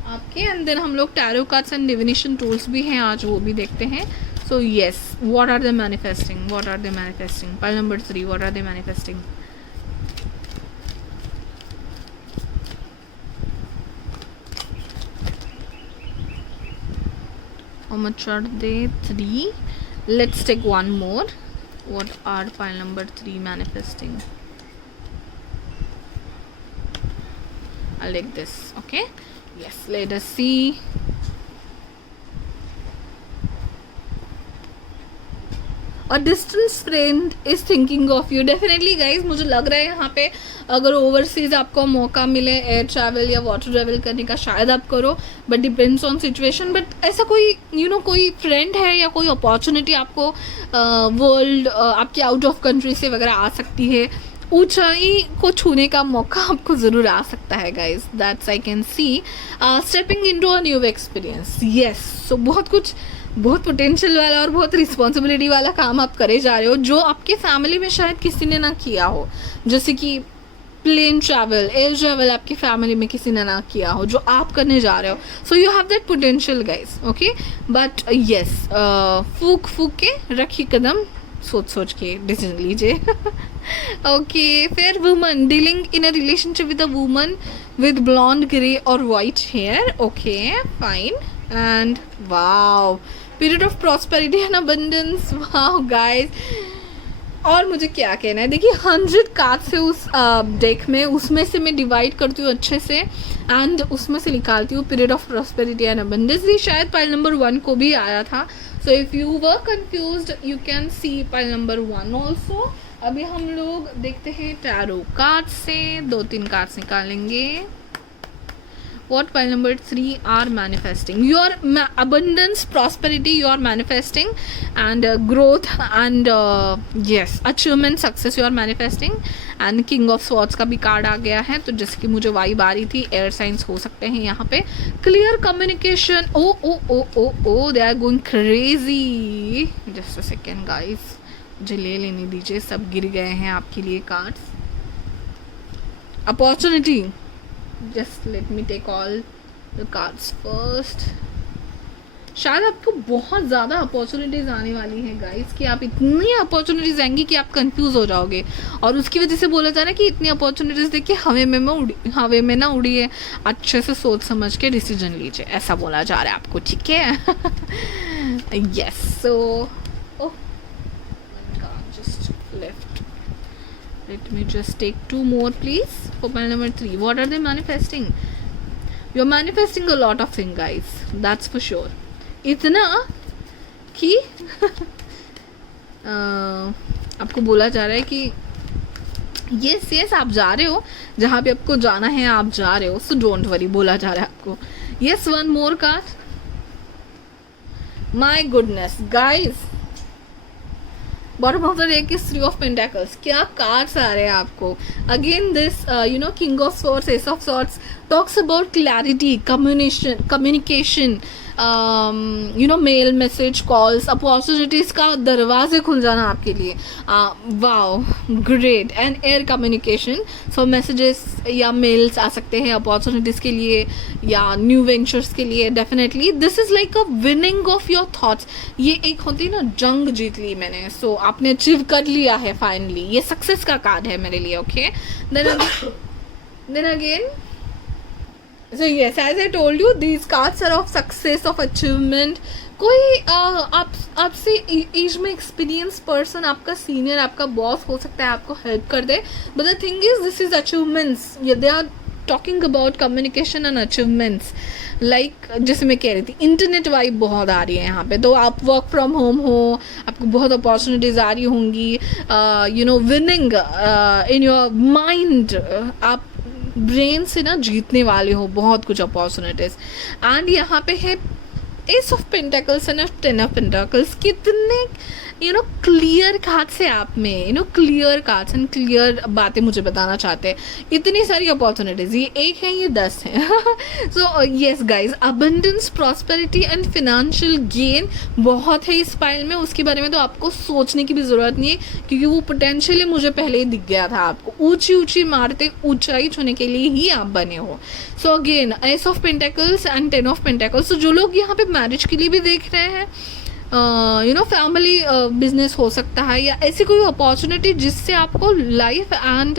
आपके, एंड देन हम लोग tarot cards and divination tools भी हैं आज, वो भी देखते हैं. So yes, what are they manifesting, pile number 3, what are they manifesting. How much are they? 3. Let's take one more. What are pile number 3 manifesting? I'll take this. Okay. Yes. Let us see. A distance friend is thinking of you. Definitely guys, मुझे लग रहा है यहाँ पे अगर overseas आपको मौका मिले एयर ट्रैवल या वाटर ट्रैवल करने का, शायद आप करो, but depends on situation. But ऐसा कोई कोई फ्रेंड है या कोई अपॉर्चुनिटी आपको वर्ल्ड आपके आउट ऑफ कंट्री से वगैरह आ सकती है. ऊंचाई को छूने का मौका आपको ज़रूर आ सकता है guys. That's I can see. Stepping into a new experience. Yes, so बहुत पोटेंशियल वाला और बहुत रिस्पॉन्सिबिलिटी वाला काम आप करे जा रहे हो, जो आपके फैमिली में शायद किसी ने ना किया हो. जैसे कि प्लेन ट्रैवल, एयर ट्रैवल आपकी फैमिली में किसी ने ना किया हो, जो आप करने जा रहे हो. So you have that potential guys. Okay, but yes, फूक के रखिए कदम, सोच के डिसीजन लीजिए. ओके, फिर woman, dealing in a relationship with a woman with blonde grey और white hair. Okay, fine. And wow, period of prosperity and abundance. Wow guys, और मुझे क्या कहना है, देखिए 100 कार्ड्स है उस डेक में, उसमें से मैं डिवाइड करती हूँ अच्छे से एंड उसमें से निकालती हूँ period of prosperity and abundance. ये शायद पाइल नंबर 1 को भी आया था. सो if you were confused you can see pile number 1 also. अभी हम लोग देखते हैं टैरो कार्ड से 2-3 कार्ड्स निकालेंगे. What pile number 3 are manifesting? Your abundance, prosperity, you are manifesting, and growth and yes, achievement, success you are manifesting. And King of Swords का भी card आ गया है, तो जैसे कि मुझे वाइब आ रही थी, एयर साइंस हो सकते हैं यहाँ पे. Clear communication. Oh they are going crazy. Just a second guys, मुझे ले लेने दीजिए, सब गिर गए हैं आपके लिए cards. Opportunity. Just let me take all the cards first. शायद आपको बहुत ज़्यादा अपॉर्चुनिटीज़ आने वाली हैं गाइस, कि आप इतनी अपॉर्चुनिटीज़ आएंगी कि आप कंफ्यूज हो जाओगे, और उसकी वजह से बोला जा रहा है कि इतनी अपॉर्चुनिटीज़ देखिए हवे में ना उड़िए, अच्छे से सोच समझ के डिसीजन लीजिए, ऐसा बोला जा रहा है आपको. ठीक है. Yes. So oh just left. Let me just take 2 more please for pile number 3. What are they manifesting? You're manifesting a lot of things guys, that's for sure. इतना कि आपको बोला जा रहा है कि yes आप जा रहे हो, जहाँ पे आपको जाना है आप जा रहे हो, so don't worry, बोला जा रहा है आपको. Yes, one more card. My goodness guys, bottom of the deck is 3 of pentacles. क्या कार्ड्स आ रहे हैं आपको. Again this king of swords, ace of swords talks about clarity, communication, mail message, calls, opportunities का दरवाजे खुल जाना आपके लिए. Wow great. And air communication, so messages या मेल्स आ सकते हैं अपॉर्चुनिटीज़ के लिए या न्यू वेंचर्स के लिए. Definitely this is like a winning of your thoughts. ये एक होती है ना, जंग जीत ली मैंने, सो आपने अचीव कर लिया है फाइनली. ये सक्सेस का कार्ड है मेरे लिए. Okay. Then again, so yes, as I told you, these cards are of success, of achievement. कोई आपसे एज में एक्सपीरियंस पर्सन, आपका सीनियर, आपका बॉस हो सकता है, आपको हेल्प कर दे. But the thing is this is achievements. They are talking about communication and achievements. Like जैसे मैं कह रही थी, इंटरनेट वाइब बहुत आ रही है यहाँ पे. तो आप वर्क फ्रॉम होम हो, आपको बहुत अपॉर्चुनिटीज़ आ रही होंगी. विनिंग इन योर माइंड, आप ब्रेन से ना जीतने वाले हो बहुत कुछ अपॉर्चुनिटीज़. एंड यहाँ पे है S of pentacles and 10 of pentacles. कितने क्लियर कार्ड्स से आप में क्लियर कार्ड्स एंड क्लियर बातें मुझे बताना चाहते हैं. इतनी सारी अपॉर्चुनिटीज़, ये 1 है, ये 10 है. So yes guys, abundance, prosperity and financial gain बहुत है इस पाइल में. उसके बारे में तो आपको सोचने की भी ज़रूरत नहीं है, क्योंकि वो पोटेंशियली मुझे पहले ही दिख गया था आपको. ऊंची मारते ऊंचाई छूने के लिए ही आप बने हो. So again S of pentacles and 10 of pentacles. तो जो लोग यहाँ पे मैरिज के लिए भी देख रहे हैं, फैमिली बिजनेस हो सकता है, या ऐसी कोई अपॉर्चुनिटी जिससे आपको life and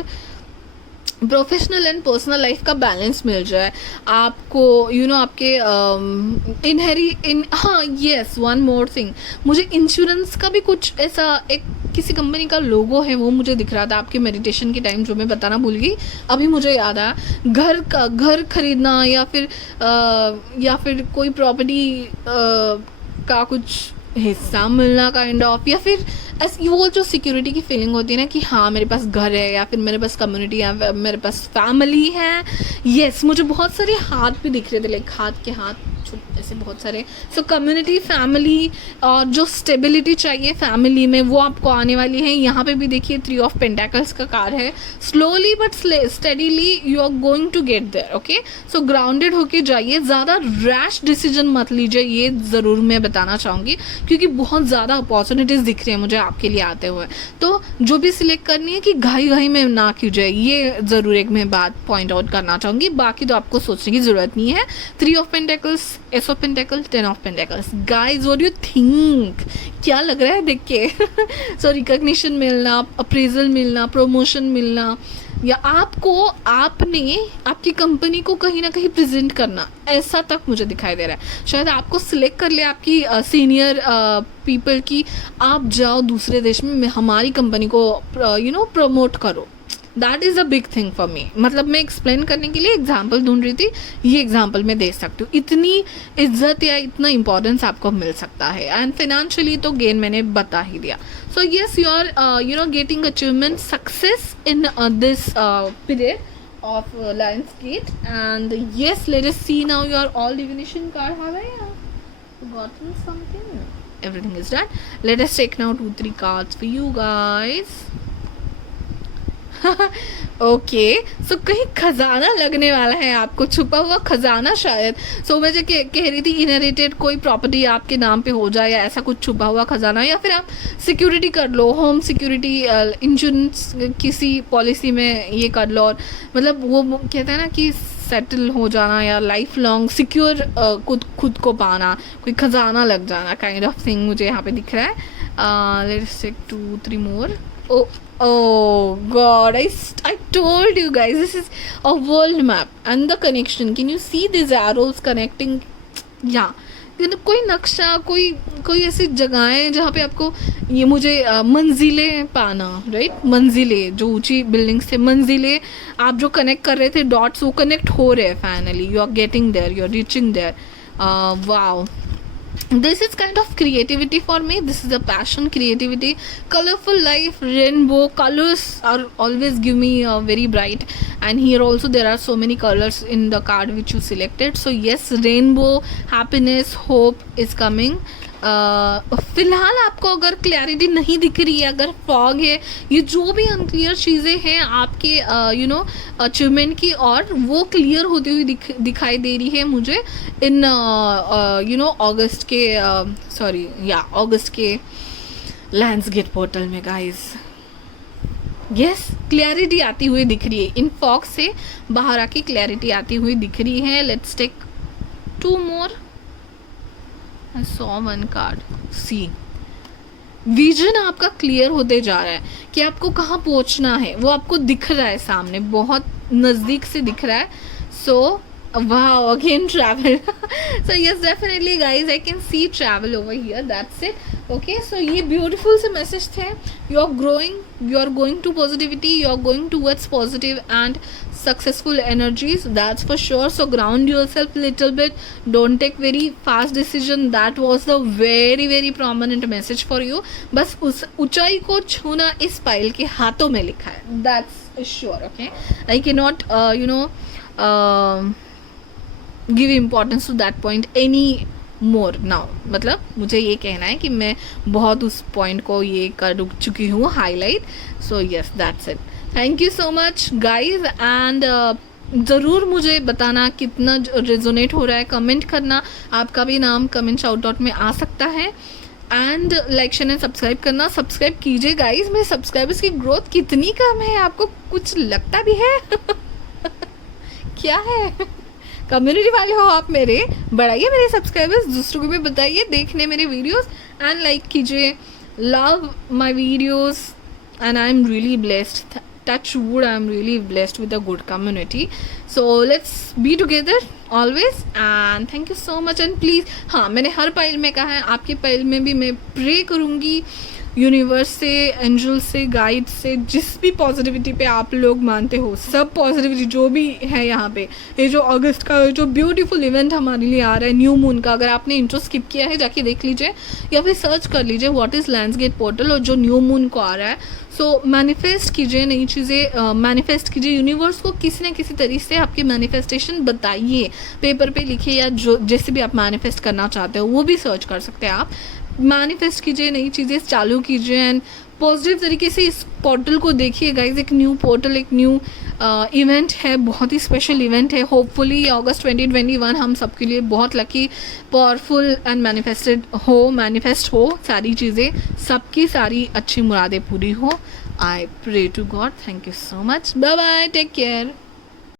professional and personal life का बैलेंस मिल जाए आपको. आपके हाँ येस, वन मोर थिंग, मुझे इंश्योरेंस का भी कुछ ऐसा एक किसी कंपनी का लोगो है, वो मुझे दिख रहा था आपके मेडिटेशन के टाइम, जो मैं बताना भूल गई, अभी मुझे याद आया. घर खरीदना या फिर कोई प्रॉपर्टी का कुछ हिस्सा मिलना काइंड ऑफ, या फिर वो जो सिक्योरिटी की फीलिंग होती है ना, कि हाँ मेरे पास घर है, या फिर मेरे पास कम्युनिटी है, मेरे पास फैमिली है. येस, मुझे बहुत सारे हाथ भी दिख रहे थे, लाइक हाथ के हाथ ऐसे बहुत सारे. सो कम्युनिटी, फैमिली, और जो स्टेबिलिटी चाहिए फैमिली में, वो आपको आने वाली है. यहाँ पे भी देखिए 3 ऑफ पेंटाकल्स का कार्ड है. Slowly but steadily you are going to get there. Okay. So grounded होके जाइए, ज़्यादा रैश डिसीजन मत लीजिए, ये ज़रूर मैं बताना चाहूँगी, क्योंकि बहुत ज़्यादा अपॉर्चुनिटीज़ दिख रही है मुझे आपके लिए आते हुए. तो जो भी सिलेक्ट करनी है कि घाई में ना कीजिए, ये ज़रूर एक मैं बात पॉइंट आउट करना चाहूँगी. बाकी तो आपको सोचने की ज़रूरत नहीं है. 3 of pentacles, S of pentacles, 10 of pentacles. Guys what do you think, क्या लग रहा है देख के. सो रिकॉग्निशन मिलना, अप्रेजल मिलना, प्रमोशन मिलना, या आपने आपकी कंपनी को कहीं ना कहीं प्रेजेंट करना, ऐसा तक मुझे दिखाई दे रहा है. शायद आपको सिलेक्ट कर ले आपकी सीनियर पीपल की, आप जाओ दूसरे देश में, हमारी कंपनी को प्रमोट करो. That is a big thing for me. मतलब मैं एक्सप्लेन करने के लिए एग्जाम्पल ढूंढ रही थी, ये एग्जाम्पल मैं दे सकती हूँ. इतनी इज्जत या इतना इंपॉर्टेंस आपको मिल सकता है. एंड फाइनेंशियली तो गेन मैंने बता ही दिया. So yes, you are you know getting achievement success in this period of Lionsgate. And yes, let us see now your all divination card. Have I forgotten something? Everything is done. Let us take now 2-3 cards for you guys. Okay, so कहीं खजाना लगने वाला है आपको, छुपा हुआ खजाना शायद. सो मैं जो कह रही थी, इनहेरिटेड कोई प्रॉपर्टी आपके नाम पे हो जाए या ऐसा कुछ छुपा हुआ खजाना, या फिर आप सिक्योरिटी कर लो, होम सिक्योरिटी, इंश्योरेंस किसी पॉलिसी में ये कर लो. और मतलब वो कहते हैं ना कि सेटल हो जाना या लाइफ लॉन्ग सिक्योर खुद को पाना, कोई खजाना लग जाना, काइंड ऑफ थिंग मुझे यहाँ पे दिख रहा है. Let's take 2-3 more. Oh God, I told you guys, this is a world map and the connection. Can you see these arrows connecting? Yeah, कोई नक्शा, कोई ऐसी जगहें जहाँ पे आपको ये मुझे मंजिलें पाना, राइट? मंजिलें, जो ऊंची बिल्डिंग्स थे, मंजिलें आप जो कनेक्ट कर रहे थे डॉट्स, वो कनेक्ट हो रहे हैं finally. You are getting there, you are reaching there. Wow, this is kind of creativity for me. This is a passion, creativity, colorful life, rainbow colors are always give me very bright. And here also there are so many colors in the card which you selected. So yes, rainbow, happiness, hope is coming. फिलहाल आपको अगर clarity नहीं दिख रही है, अगर fog है, ये जो भी अनक्लियर चीज़ें हैं आपके यू नो अचीवमेंट की, और वो क्लियर होती हुई दिखाई दे रही है मुझे इन यू नो अगस्त के अगस्त के लायंसगेट पोर्टल में गाइस. यस, क्लैरिटी आती हुई दिख रही है, इन फॉग से बाहर आके क्लैरिटी आती हुई दिख रही है. Let's take 2 more. I saw one card. See, vision आपका क्लियर होते जा रहा है कि आपको कहाँ पहुँचना है, वो आपको दिख रहा है सामने, बहुत नज़दीक से दिख रहा है. सो wow, again travel. So yes, definitely guys, I can see travel over here. That's it. Okay, so ये beautiful से message थे. You are growing, you are going to positivity, you are going towards positive and successful energies, that's for sure. So ground yourself little bit, don't take very fast decision. That was the very very prominent message for you. बस उस ऊंचाई को छूना इस पायल के हाथों में लिखा है. That's sure. Okay, I cannot you know give importance to that point any more now. मतलब मुझे ये कहना है कि मैं बहुत उस पॉइंट को ये कर चुकी हूँ highlight. So yes, that's it. Thank you so much guys. And ज़रूर मुझे बताना कितना रेजोनेट हो रहा है, कमेंट करना. आपका भी नाम कमेंट शाउट आउट में आ सकता है. And like share and subscribe करना. सब्सक्राइब कीजिए गाइज. मेरे सब्सक्राइबर्स की ग्रोथ कितनी कम है, आपको कुछ लगता भी है? क्या है? कम्युनिटी वाले हो आप मेरे, बढ़ाइए मेरे सब्सक्राइबर्स, दूसरों को भी बताइए देखने मेरे वीडियोस, एंड लाइक कीजिए. Love my videos and I am really blessed. Touch wood, I am really blessed with a good community. So let's be together always and thank you so much. And please, हाँ, मैंने हर pile में कहा है, आपकी pile में भी मैं pray करूँगी यूनिवर्स से, एंजल से, गाइड से, जिस भी पॉजिटिविटी पे आप लोग मानते हो, सब पॉजिटिविटी जो भी है यहाँ पे. ये जो अगस्त का जो ब्यूटीफुल इवेंट हमारे लिए आ रहा है, न्यू मून का, अगर आपने इंट्रो स्किप किया है जाके देख लीजिए या फिर सर्च कर लीजिए व्हाट इज़ लायंसगेट पोर्टल, और जो न्यू मून को आ रहा है. सो मैनिफेस्ट कीजिए नई चीज़ें, मैनिफेस्ट कीजिए. यूनिवर्स को किसी न किसी तरीके से आपकी मैनिफेस्टेशन बताइए, पेपर पे लिखिए, या जो जैसे भी आप मैनिफेस्ट करना चाहते हो वो भी सर्च कर सकते हैं आप. मैनिफेस्ट कीजिए, नई चीज़ें चालू कीजिए एंड पॉजिटिव तरीके से इस पोर्टल को देखिए गाइज. एक न्यू पोर्टल, एक न्यू इवेंट है, बहुत ही स्पेशल इवेंट है. होपफुली अगस्त 2021 हम सबके लिए बहुत लकी, पावरफुल एंड मैनिफेस्ट हो सारी चीज़ें, सबकी सारी अच्छी मुरादें पूरी हो. I pray to God. Thank you so much. Bye bye, take care.